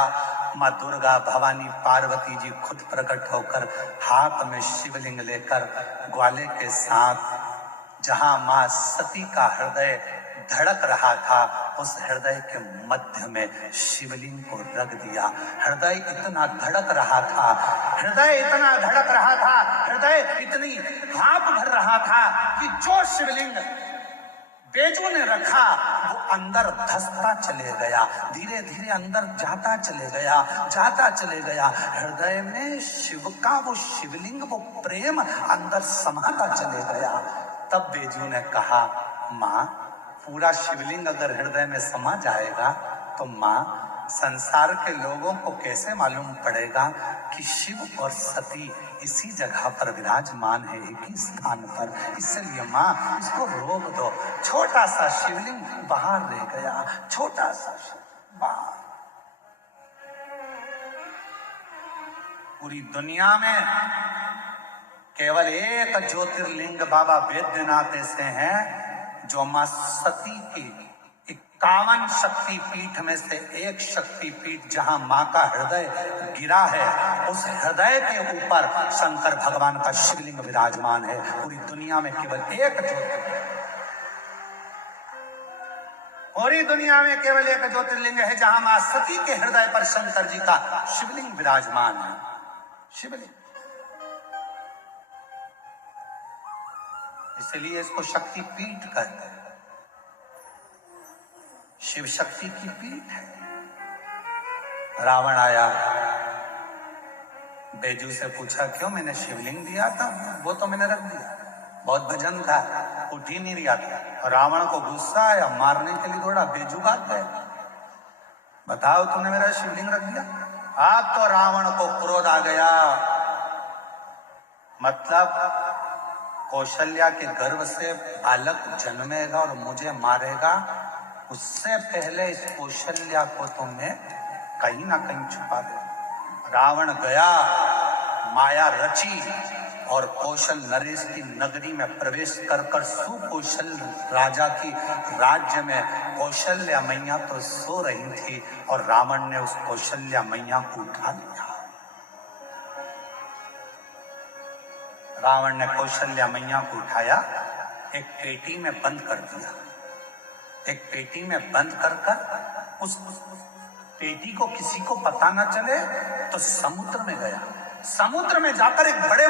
माँ दुर्गा भवानी पार्वती जी खुद प्रकट होकर हाथ में शिवलिंग लेकर ग्वाले के साथ जहां मां सती का हृदय धड़क रहा था, उस हृदय के मध्य में शिवलिंग को रख दिया। हृदय इतना धड़क रहा था, हृदय इतना धड़क रहा था, हृदय इतनी भाप भर रहा था कि जो शिवलिंग बेजू ने रखा वो अंदर धसता चले गया, धीरे धीरे अंदर जाता चले गया, जाता चले गया। हृदय में शिव का वो शिवलिंग, वो प्रेम अंदर समाता चले गया। तब बेजू ने कहा, माँ पूरा शिवलिंग अगर हृदय में समा जाएगा तो माँ संसार के लोगों को कैसे मालूम पड़ेगा कि शिव और सती इसी जगह पर विराजमान है, एक ही स्थान पर। इसलिए माँ इसको रोक दो। छोटा सा शिवलिंग बाहर रह गया, छोटा सा बाहर। पूरी दुनिया में केवल एक ज्योतिर्लिंग बाबा बैद्यनाथ ऐसे हैं जो मां सती की 51 शक्ति पीठ में से एक शक्ति पीठ जहां मां का हृदय गिरा है, उस हृदय के ऊपर शंकर भगवान का शिवलिंग विराजमान है। पूरी दुनिया में केवल एक पूरी दुनिया में केवल एक ज्योतिर्लिंग है जहां मां सती के हृदय पर शंकर जी का शिवलिंग विराजमान है। शिवलिंग, इसलिए इसको शक्ति पीठ कहते हैं। शिव शक्ति की पीठ है। रावण आया, बेजू से पूछा, क्यों? मैंने शिवलिंग दिया था, वो तो मैंने रख दिया, बहुत भजन था, उठ ही नहीं रहा था। रावण को गुस्सा आया, मारने के लिए दौड़ा, बेजू भाग गए। बताओ, तूने मेरा शिवलिंग रख दिया। अब तो रावण को क्रोध आ गया। मतलब कौशल्या के गर्भ से बालक जन्मेगा और मुझे मारेगा, उससे पहले इस कौशल्या को तो मैं कहीं ना कहीं छुपा दे। रावण गया, माया रची और कौशल नरेश की नगरी में प्रवेश कर कर सुकौशल राजा की राज्य में कौशल्या मैया तो सो रही थी और रावण ने उस कौशल्या मैया को उठा लिया। रावण ने कौशल्या मैया को उठाया, एक पेटी में बंद कर दिया। एक पेटी में बंद कर कर उस पेटी को किसी को पता न चले तो समुद्र में गया। समुद्र में जाकर एक बड़े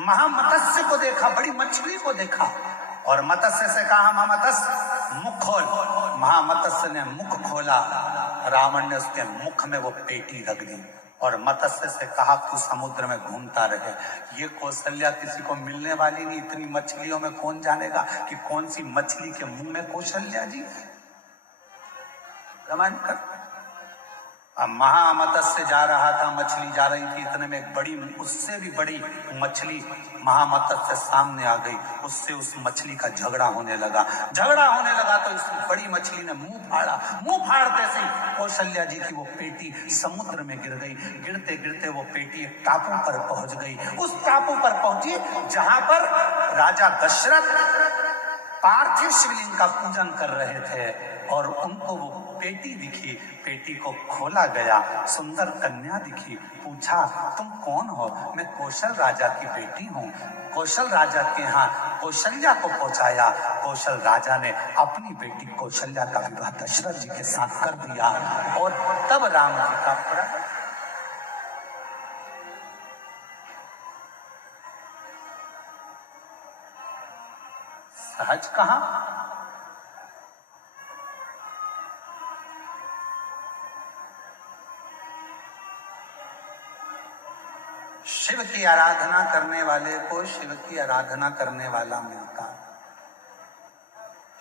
महामत्स्य को देखा, बड़ी मछली को देखा और मत्स्य से कहा, महामत्स्य मुख खोल। महामत्स्य ने मुख खोला, रावण ने उसके मुख में वो पेटी रख दी और मत्स्य से कहा, तू समुद्र में घूमता रहे। ये कौशल्या किसी को मिलने वाली नहीं, इतनी मछलियों में कौन जानेगा कि कौन सी मछली के मुंह में कौशल्या जी है। रामायण कर। अब महामत्स्य जा रहा था, मछली जा रही थी, इतने में एक बड़ी, उससे भी बड़ी मछली महामत्स्य सामने आ गई। उससे उस मछली का झगड़ा होने लगा। झगड़ा होने लगा तो इस बड़ी मछली ने मुंह फाड़ा। मुंह फाड़ते से कौशल्या जी की वो पेटी समुद्र में गिर गई। गिरते गिरते वो पेटी एक टापू पर पहुंच गई। उस टापू पर पहुंची जहां पर राजा दशरथ पार्थिव शिवलिंग का पूजन कर रहे थे और उनको वो पेटी दिखी। पेटी को खोला गया, सुंदर कन्या दिखी। पूछा, तुम कौन हो? मैं कौशल राजा की बेटी हूँ। कौशल राजा के यहाँ कौशल्या को पहुंचाया। कौशल राजा ने अपनी बेटी कौशल्या का विवाह दशरथ जी के साथ कर दिया और तब राम जी का प्रकट। सहज कहां? शिव की आराधना करने वाले को शिव की आराधना करने वाला मिलता।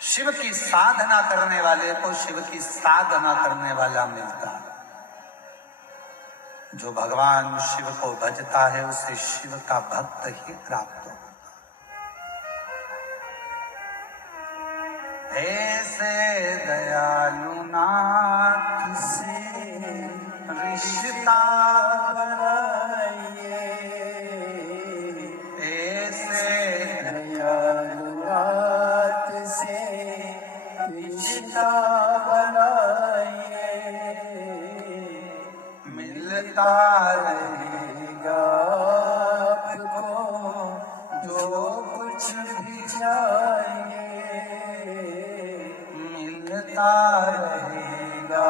शिव की साधना करने वाले को शिव की साधना करने वाला मिलता है। जो भगवान शिव को भजता है उसे शिव का भक्त ही प्राप्त होता है। ऐसे दयालु नाथ से रिश्ता बनाइए, ऐसे दयालु नाथ से रिश्ता बनाइए, मिलता रहेगा आपको जो कुछ भी चाहिए, मिलता रहेगा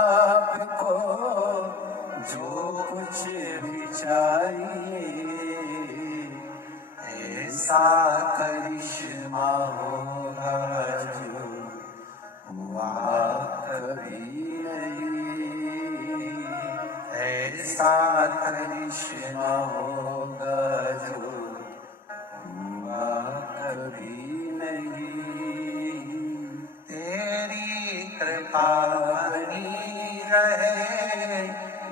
आपको जो कुछ भी चाहिए। ऐसा करिश्मा होगा जो हुआ कभी नहीं, ऐसा करिश्मा होगा जो हुआ कभी नहीं। तेरी कृपा बनी रहे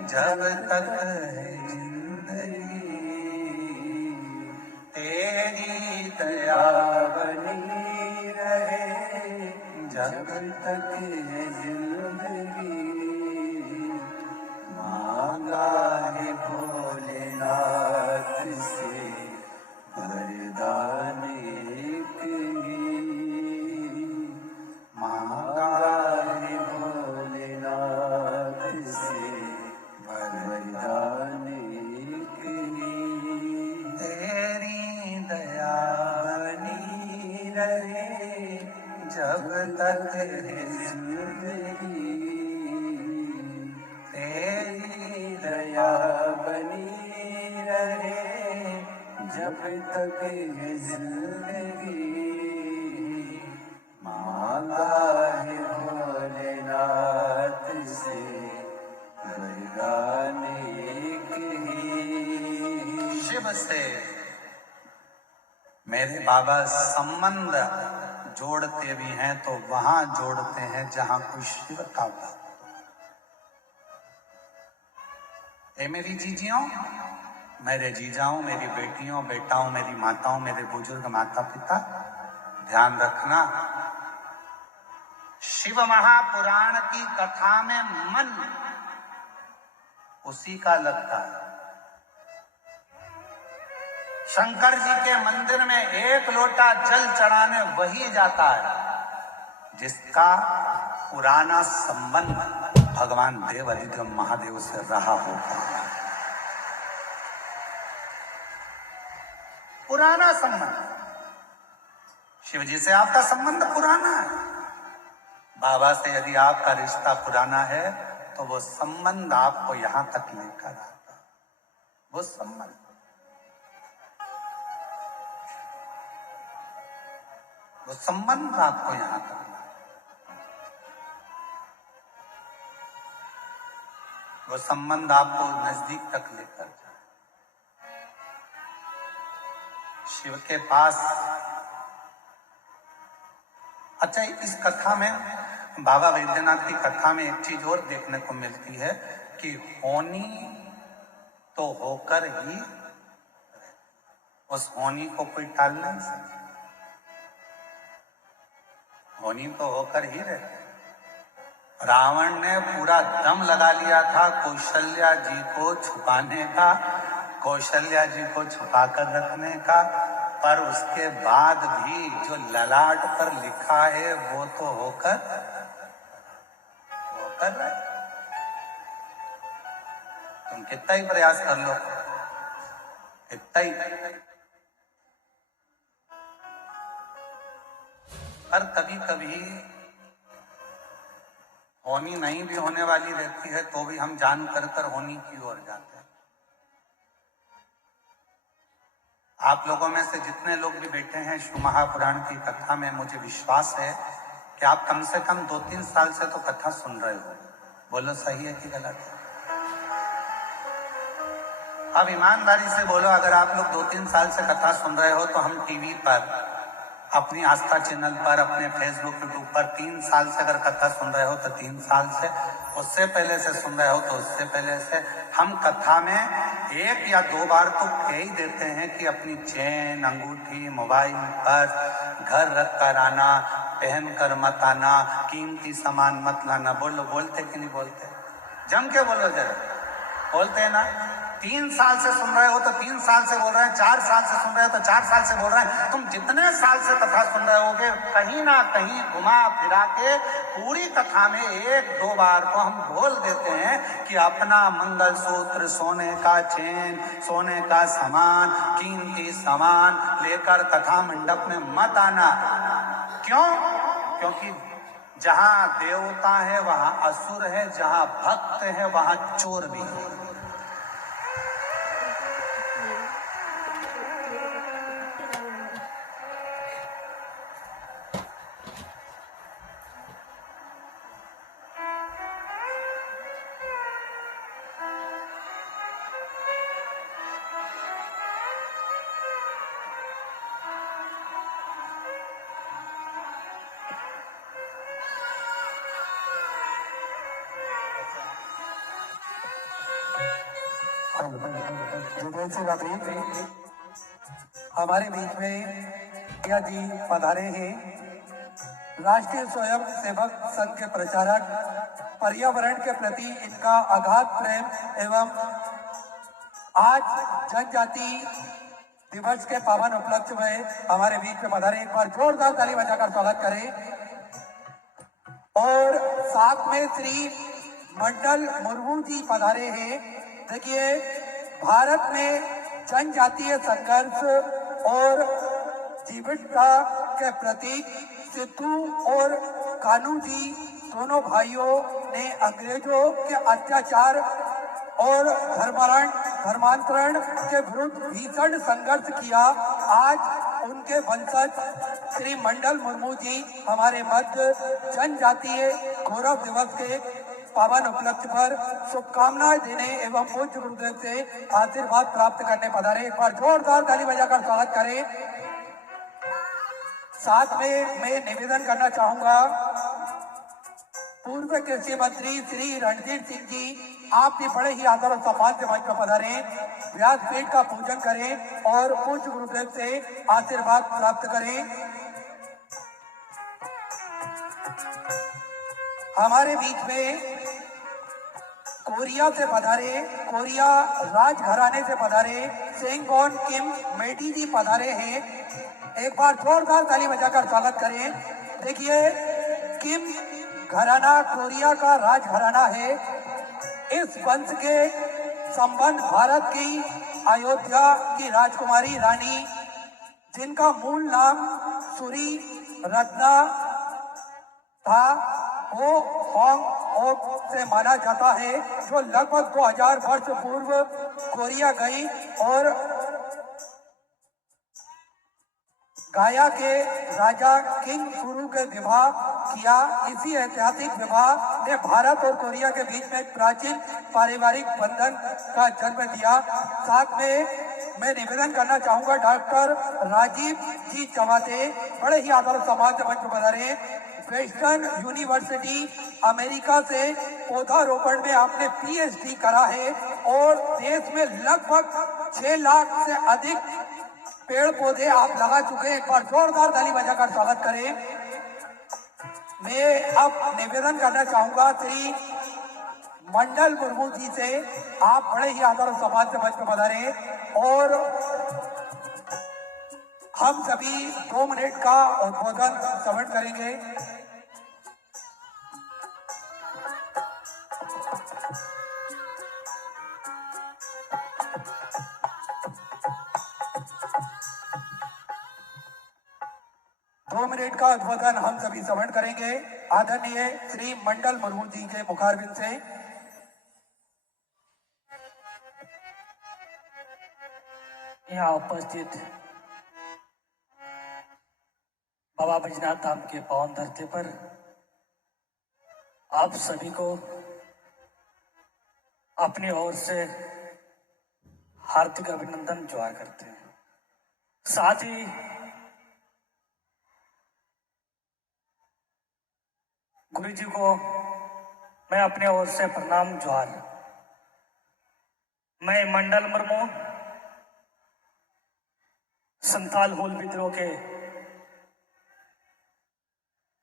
जब तक है जिंदगी, तेरी दया बनी रहे जब तक है जिंदगी। मांगा है भोलेनाथ से वरदान एक ही, मांगा है भोलेनाथ से वरदान एक ही। तेरी दया बनी रहे जब तक है जिंदगी, तेरी दया बनी रहे जब तक है जिंदगी। मांगा है भोलेनाथ से वरदान एक ही। शिव से मेरे बाबा संबंध जोड़ते भी हैं तो वहां जोड़ते हैं जहां कोई शिव का भक्त। ए मेरी जीजियों, मेरे जीजाओं, मेरी बेटियों, बेटाओं, मेरी माताओं, मेरे बुजुर्ग माता पिता, ध्यान रखना, शिव महापुराण की कथा में मन उसी का लगता है। शंकर जी के मंदिर में एक लोटा जल चढ़ाने वही जाता है जिसका पुराना संबंध भगवान देव अधिदेव महादेव से रहा होगा। पुराना संबंध, शिव जी से आपका संबंध पुराना है। बाबा से यदि आपका रिश्ता पुराना है तो वो संबंध आपको यहां तक लेकर आता है। वो संबंध, वो संबंध आपको यहां तक, वो संबंध आपको नजदीक तक लेकर जाए। शिव के पास, अच्छा इस कथा में, बाबा वैद्यनाथ की कथा में एक चीज और देखने को मिलती है कि होनी तो होकर ही, उस होनी को कोई टाल नहीं सकता, होनी तो होकर ही रहे। रावण ने पूरा दम लगा लिया था कौशल्या जी को छुपाने का, कौशल्या जी को छुपाकर रखने का, पर उसके बाद भी जो ललाट पर लिखा है वो तो होकर रहे। तुम कितना ही प्रयास कर लो, कितना ही, पर कभी कभी होनी नहीं भी होने वाली रहती है तो भी हम जान कर होनी की ओर जाते हैं। आप लोगों में से जितने लोग भी बैठे हैं शिव महापुराण की कथा में, मुझे विश्वास है कि आप कम से कम 2-3 साल से तो कथा सुन रहे हो। बोलो सही है कि गलत है? अब ईमानदारी से बोलो, अगर आप लोग 2-3 साल से कथा सुन रहे हो तो हम टीवी पर अपनी आस्था चैनल पर, अपने फेसबुक यूट्यूब पर 3 साल से अगर कथा सुन रहे हो तो 3 साल से, उससे पहले से सुन रहे हो तो उससे पहले से। हम कथा में 1 या 2 बार तो कह ही देते हैं कि अपनी चेन, अंगूठी, मोबाइल, पर्स घर रख कर आना, पहन कर मत आना, कीमती सामान मत लाना। बोलते कि नहीं बोलते? जम के बोलो जरा, बोलते हैं ना। 3 साल से सुन रहे हो तो 3 साल से बोल रहे हैं, 4 साल से सुन रहे हो तो 4 साल से बोल रहे हैं। तुम जितने साल से कथा सुन रहे होगे, कहीं ना कहीं घुमा फिरा के पूरी कथा में 1-2 बार तो हम बोल देते हैं कि अपना मंगलसूत्र, सोने का चेन, सोने का सामान, कीमती सामान लेकर कथा मंडप में मत आना। क्यों? क्योंकि जहां देवता है वहां असुर है, जहां भक्त है वहां चोर भी है। हमारे बीच में यह जी पधारे हैं राष्ट्रीय स्वयं सेवक संघ के प्रचारक। पर्यावरण के प्रति इनका अगाध प्रेम एवं आज जनजाति दिवस के पावन उपलक्ष्य में हमारे बीच में पधारे। एक बार जोरदार ताली बजाकर स्वागत करें। और साथ में श्री मंडल मुर्मू जी पधारे हैं। देखिए, भारत में जनजातीय संघर्ष और जीविका के प्रतीक सिद्धू और कान्हू जी दोनों भाइयों ने अंग्रेजों के अत्याचार और धर्मांतरण के विरुद्ध भीषण संघर्ष किया। आज उनके वंशज श्री मंडल मुर्मू जी हमारे मध्य जनजातीय गौरव दिवस के पावन उपलक्ष्य पर शुभकामनाएं देने एवं पूज्य गुरुदेव से आशीर्वाद प्राप्त करने पधारे। एक बार जोरदार ताली बजाकर स्वागत करें। साथ में मैं निवेदन करना चाहूंगा, पूर्व कृषि मंत्री श्री रणधीर सिंह जी, आप भी बड़े ही आदर और सम्मान से मंच पर पधारे, व्यासपीठ का पूजन करें और पूज्य गुरुदेव से आशीर्वाद प्राप्त करें। हमारे बीच में कोरिया से पधारे, कोरिया राजघराने से पधारे सेंगोन किम मेडी जी पधारे हैं। एक बार जोरदार ताली बजाकर स्वागत करें। देखिए, किम घराना कोरिया का राजघराना है। इस वंश के संबंध भारत की अयोध्या की राजकुमारी रानी, जिनका मूल नाम सुरी रत्ना था, वो होंग से माना जाता है, जो लगभग 2000 वर्ष पूर्व कोरिया गई और गाया के राजा किंग सुरु के विवाह किया। इसी ऐतिहासिक विवाह ने भारत और कोरिया के बीच में एक प्राचीन पारिवारिक बंधन का जन्म दिया। साथ में मैं निवेदन करना चाहूंगा, डॉक्टर राजीव जी चवाते बड़े ही आदर सम्मान से मंच पर पधारे। वेस्टर्न यूनिवर्सिटी अमेरिका से पौधारोपण में आपने पीएचडी करा है और देश में लगभग 6 लाख से अधिक पेड़ पौधे आप लगा चुके हैं। एक बार जोरदार ताली बजाकर स्वागत करें। मैं अब निवेदन करना चाहूंगा श्री मंडल मुर्मू जी से, आप बड़े ही आदर और सम्मान से मंच पर पधारे और हम सभी 2 मिनट का उद्बोधन श्रवण करेंगे। दो मिनट का उद्बोधन हम सभी श्रवण करेंगे आदरणीय श्री मंडल मुर्मू जी के मुखारबिंद से। यहाँ उपस्थित बाबा बैजनाथ धाम के पावन धरती पर आप सभी को अपनी ओर से हार्दिक अभिनंदन जोहार करते हैं। साथ ही गुरु जी को मैं अपने ओर से प्रणाम जोहार। मैं मंडल मुर्मू संथाल हुल विद्रोह के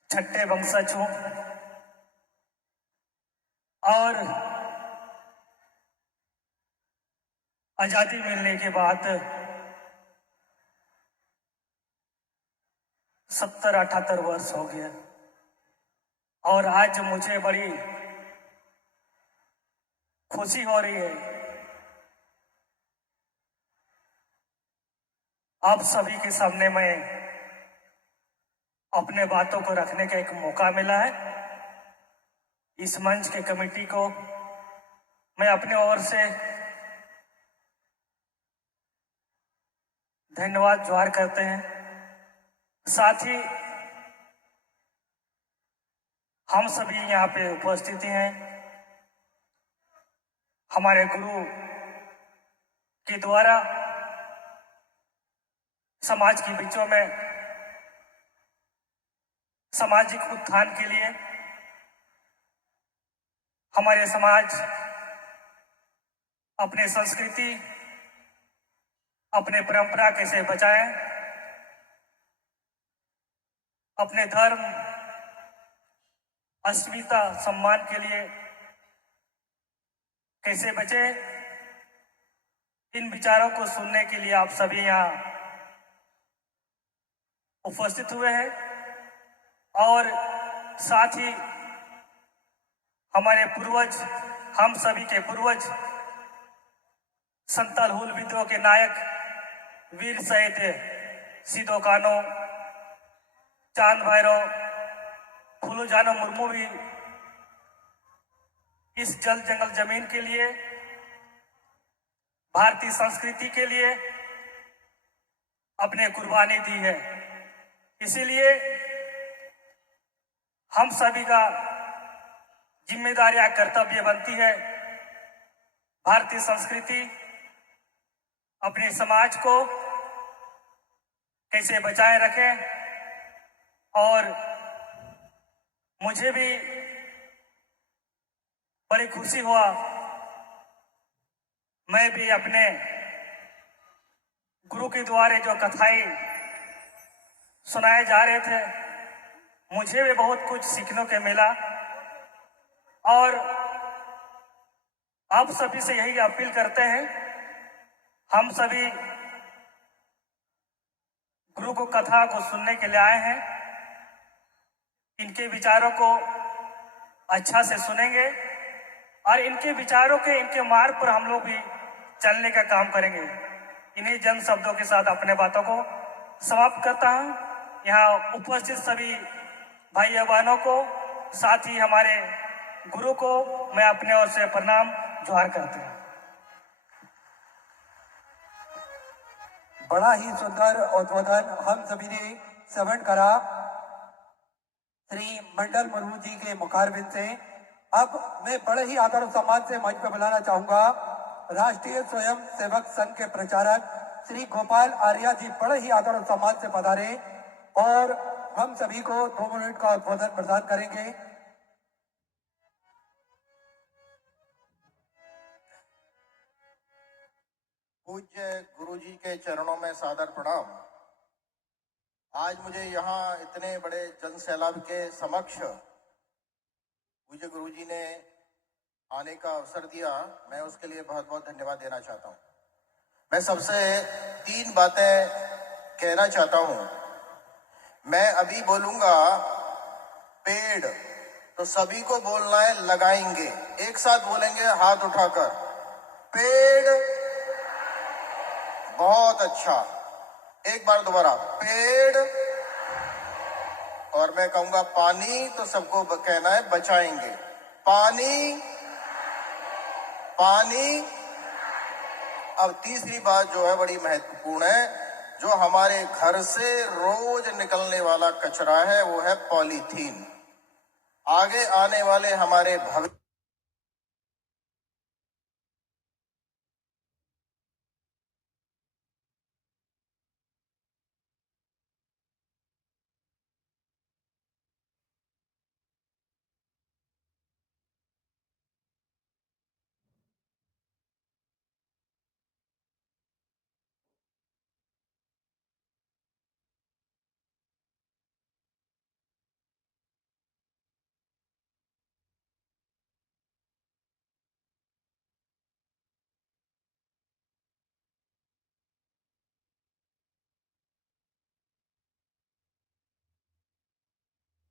छठे वंशज हूं और आजादी मिलने के बाद 70-78 वर्ष हो गए और आज मुझे बड़ी खुशी हो रही है। आप सभी के सामने मैं अपने बातों को रखने का एक मौका मिला है। इस मंच के कमेटी को मैं अपने ओर से धन्यवाद जोहार करते हैं। साथ ही हम सभी यहाँ पे उपस्थित हैं हमारे गुरु के द्वारा समाज के बीचों में सामाजिक उत्थान के लिए हमारे समाज अपने संस्कृति अपने परंपरा कैसे बचाएं, अपने धर्म अस्मिता सम्मान के लिए कैसे बचे, इन विचारों को सुनने के लिए आप सभी यहाँ उपस्थित हुए हैं। और साथ ही हमारे पूर्वज, हम सभी के पूर्वज संथाल हुल विद्रोह के नायक वीर शहीद सिदो कान्हू, चांद भैरव, फूलो जानो मुर्मू भी इस जल जंगल जमीन के लिए, भारतीय संस्कृति के लिए अपने कुर्बानी दी है। इसीलिए हम सभी का जिम्मेदारी या कर्तव्य बनती है भारतीय संस्कृति अपने समाज को कैसे बचाए रखें। और मुझे भी बड़ी खुशी हुआ, मैं भी अपने गुरु के द्वारा जो कथाएं सुनाए जा रहे थे मुझे भी बहुत कुछ सीखने को मिला। और आप सभी से यही अपील करते हैं, हम सभी गुरु को कथा को सुनने के लिए आए हैं, इनके विचारों को अच्छा से सुनेंगे और इनके विचारों के इनके मार्ग पर हम लोग भी चलने का काम करेंगे। इन्हीं जन शब्दों के साथ अपने बातों को समाप्त करता हूं। यहाँ उपस्थित सभी भाई बहनों को, साथ ही हमारे गुरु को मैं अपने ओर से प्रणाम जोहार करते हैं। बड़ा ही सुंदर उद्बोधन हम सभी ने श्रवण करा श्री मंडल मुर्मू जी के मुखारबिंद से। अब मैं बड़े ही आदर और सम्मान से मंच पर बुलाना चाहूंगा राष्ट्रीय स्वयं सेवक संघ के प्रचारक श्री गोपाल आर्या जी, बड़े ही आदर और सम्मान से पधारे और हम सभी को 2 मिनट का उद्बोधन प्रदान करेंगे। पूज्य गुरु जी के चरणों में सादर प्रणाम। आज मुझे यहाँ इतने बड़े जन सैलाब के समक्ष पूज्य गुरु जी ने आने का अवसर दिया, मैं उसके लिए बहुत बहुत धन्यवाद देना चाहता हूँ। मैं सबसे 3 बातें कहना चाहता हूँ। मैं अभी बोलूंगा पेड़, तो सभी को बोलना है लगाएंगे। एक साथ बोलेंगे हाथ उठाकर, पेड़। बहुत अच्छा, एक बार दोबारा, पेड़। और मैं कहूंगा पानी, तो सबको कहना है बचाएंगे। पानी, पानी। अब तीसरी बात जो है बड़ी महत्वपूर्ण है, जो हमारे घर से रोज निकलने वाला कचरा है वो है पॉलीथीन। आगे आने वाले हमारे भविष्य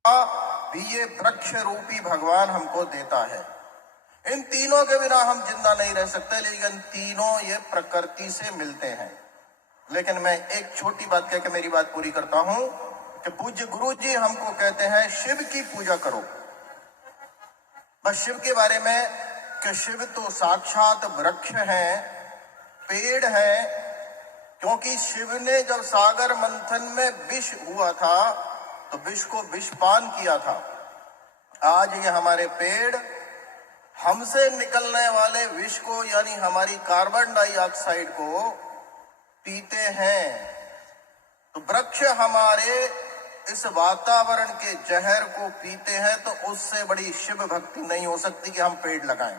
भी ये वृक्ष रूपी भगवान हमको देता है। इन तीनों के बिना हम जिंदा नहीं रह सकते, लेकिन तीनों ये प्रकृति से मिलते हैं। लेकिन मैं एक छोटी बात कह के मेरी बात पूरी करता हूं कि पूज्य गुरु जी हमको कहते हैं शिव की पूजा करो। बस शिव के बारे में कि शिव तो साक्षात वृक्ष है, पेड़ है, क्योंकि शिव ने जब सागर मंथन में विष हुआ था तो विष को विषपान किया था। आज ये हमारे पेड़ हमसे निकलने वाले विष को यानी हमारी कार्बन डाइऑक्साइड को पीते हैं। तो वृक्ष हमारे इस वातावरण के जहर को पीते हैं, तो उससे बड़ी शिव भक्ति नहीं हो सकती कि हम पेड़ लगाएं।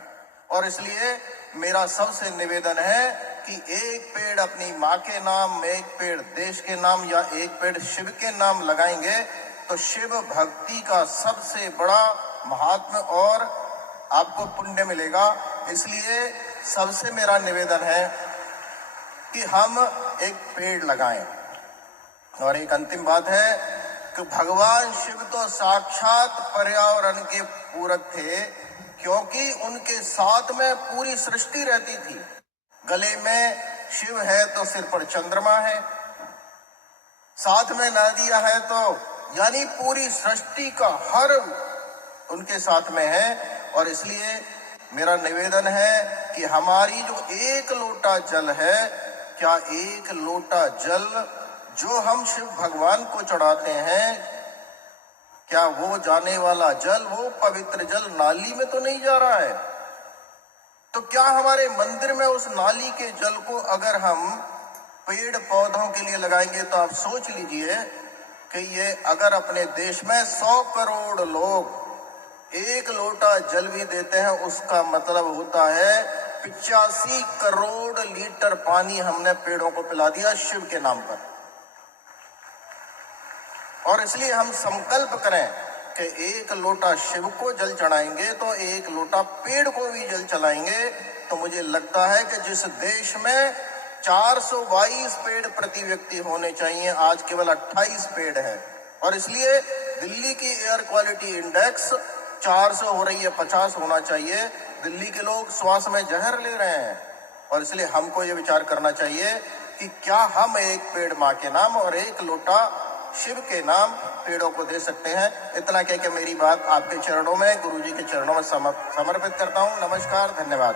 और इसलिए मेरा सबसे निवेदन है कि एक पेड़ अपनी माँ के नाम, एक पेड़ देश के नाम या एक पेड़ शिव के नाम लगाएंगे तो शिव भक्ति का सबसे बड़ा महात्म्य और आपको पुण्य मिलेगा। इसलिए सबसे मेरा निवेदन है कि हम एक पेड़ लगाएं। और एक अंतिम बात है कि भगवान शिव तो साक्षात पर्यावरण के पूरक थे, क्योंकि उनके साथ में पूरी सृष्टि रहती थी। गले में शिव है तो सिर पर चंद्रमा है, साथ में नदियां है, तो यानी पूरी सृष्टि का हर उनके साथ में है। और इसलिए मेरा निवेदन है कि हमारी जो एक लोटा जल है, क्या एक लोटा जल जो हम शिव भगवान को चढ़ाते हैं, क्या वो जाने वाला जल, वो पवित्र जल नाली में तो नहीं जा रहा है? तो क्या हमारे मंदिर में उस नाली के जल को अगर हम पेड़ पौधों के लिए लगाएंगे तो आप सोच लीजिए कि ये अगर अपने देश में 100 करोड़ लोग एक लोटा जल भी देते हैं, उसका मतलब होता है 85 करोड़ लीटर पानी हमने पेड़ों को पिला दिया शिव के नाम पर। और इसलिए हम संकल्प करें कि एक लोटा शिव को जल चढ़ाएंगे तो एक लोटा पेड़ को भी जल चढ़ाएंगे। तो मुझे लगता है कि जिस देश में 422 पेड़ प्रति व्यक्ति होने चाहिए, आज केवल 28 पेड़ है। और इसलिए दिल्ली की एयर क्वालिटी इंडेक्स 400 हो रही है, 50 होना चाहिए। दिल्ली के लोग श्वास में जहर ले रहे हैं। और इसलिए हमको ये विचार करना चाहिए कि क्या हम एक पेड़ माँ के नाम और एक लोटा शिव के नाम पेड़ों को दे सकते हैं। इतना कह के मेरी बात आपके चरणों में, गुरु जी के चरणों में समर्पित करता हूँ। नमस्कार, धन्यवाद।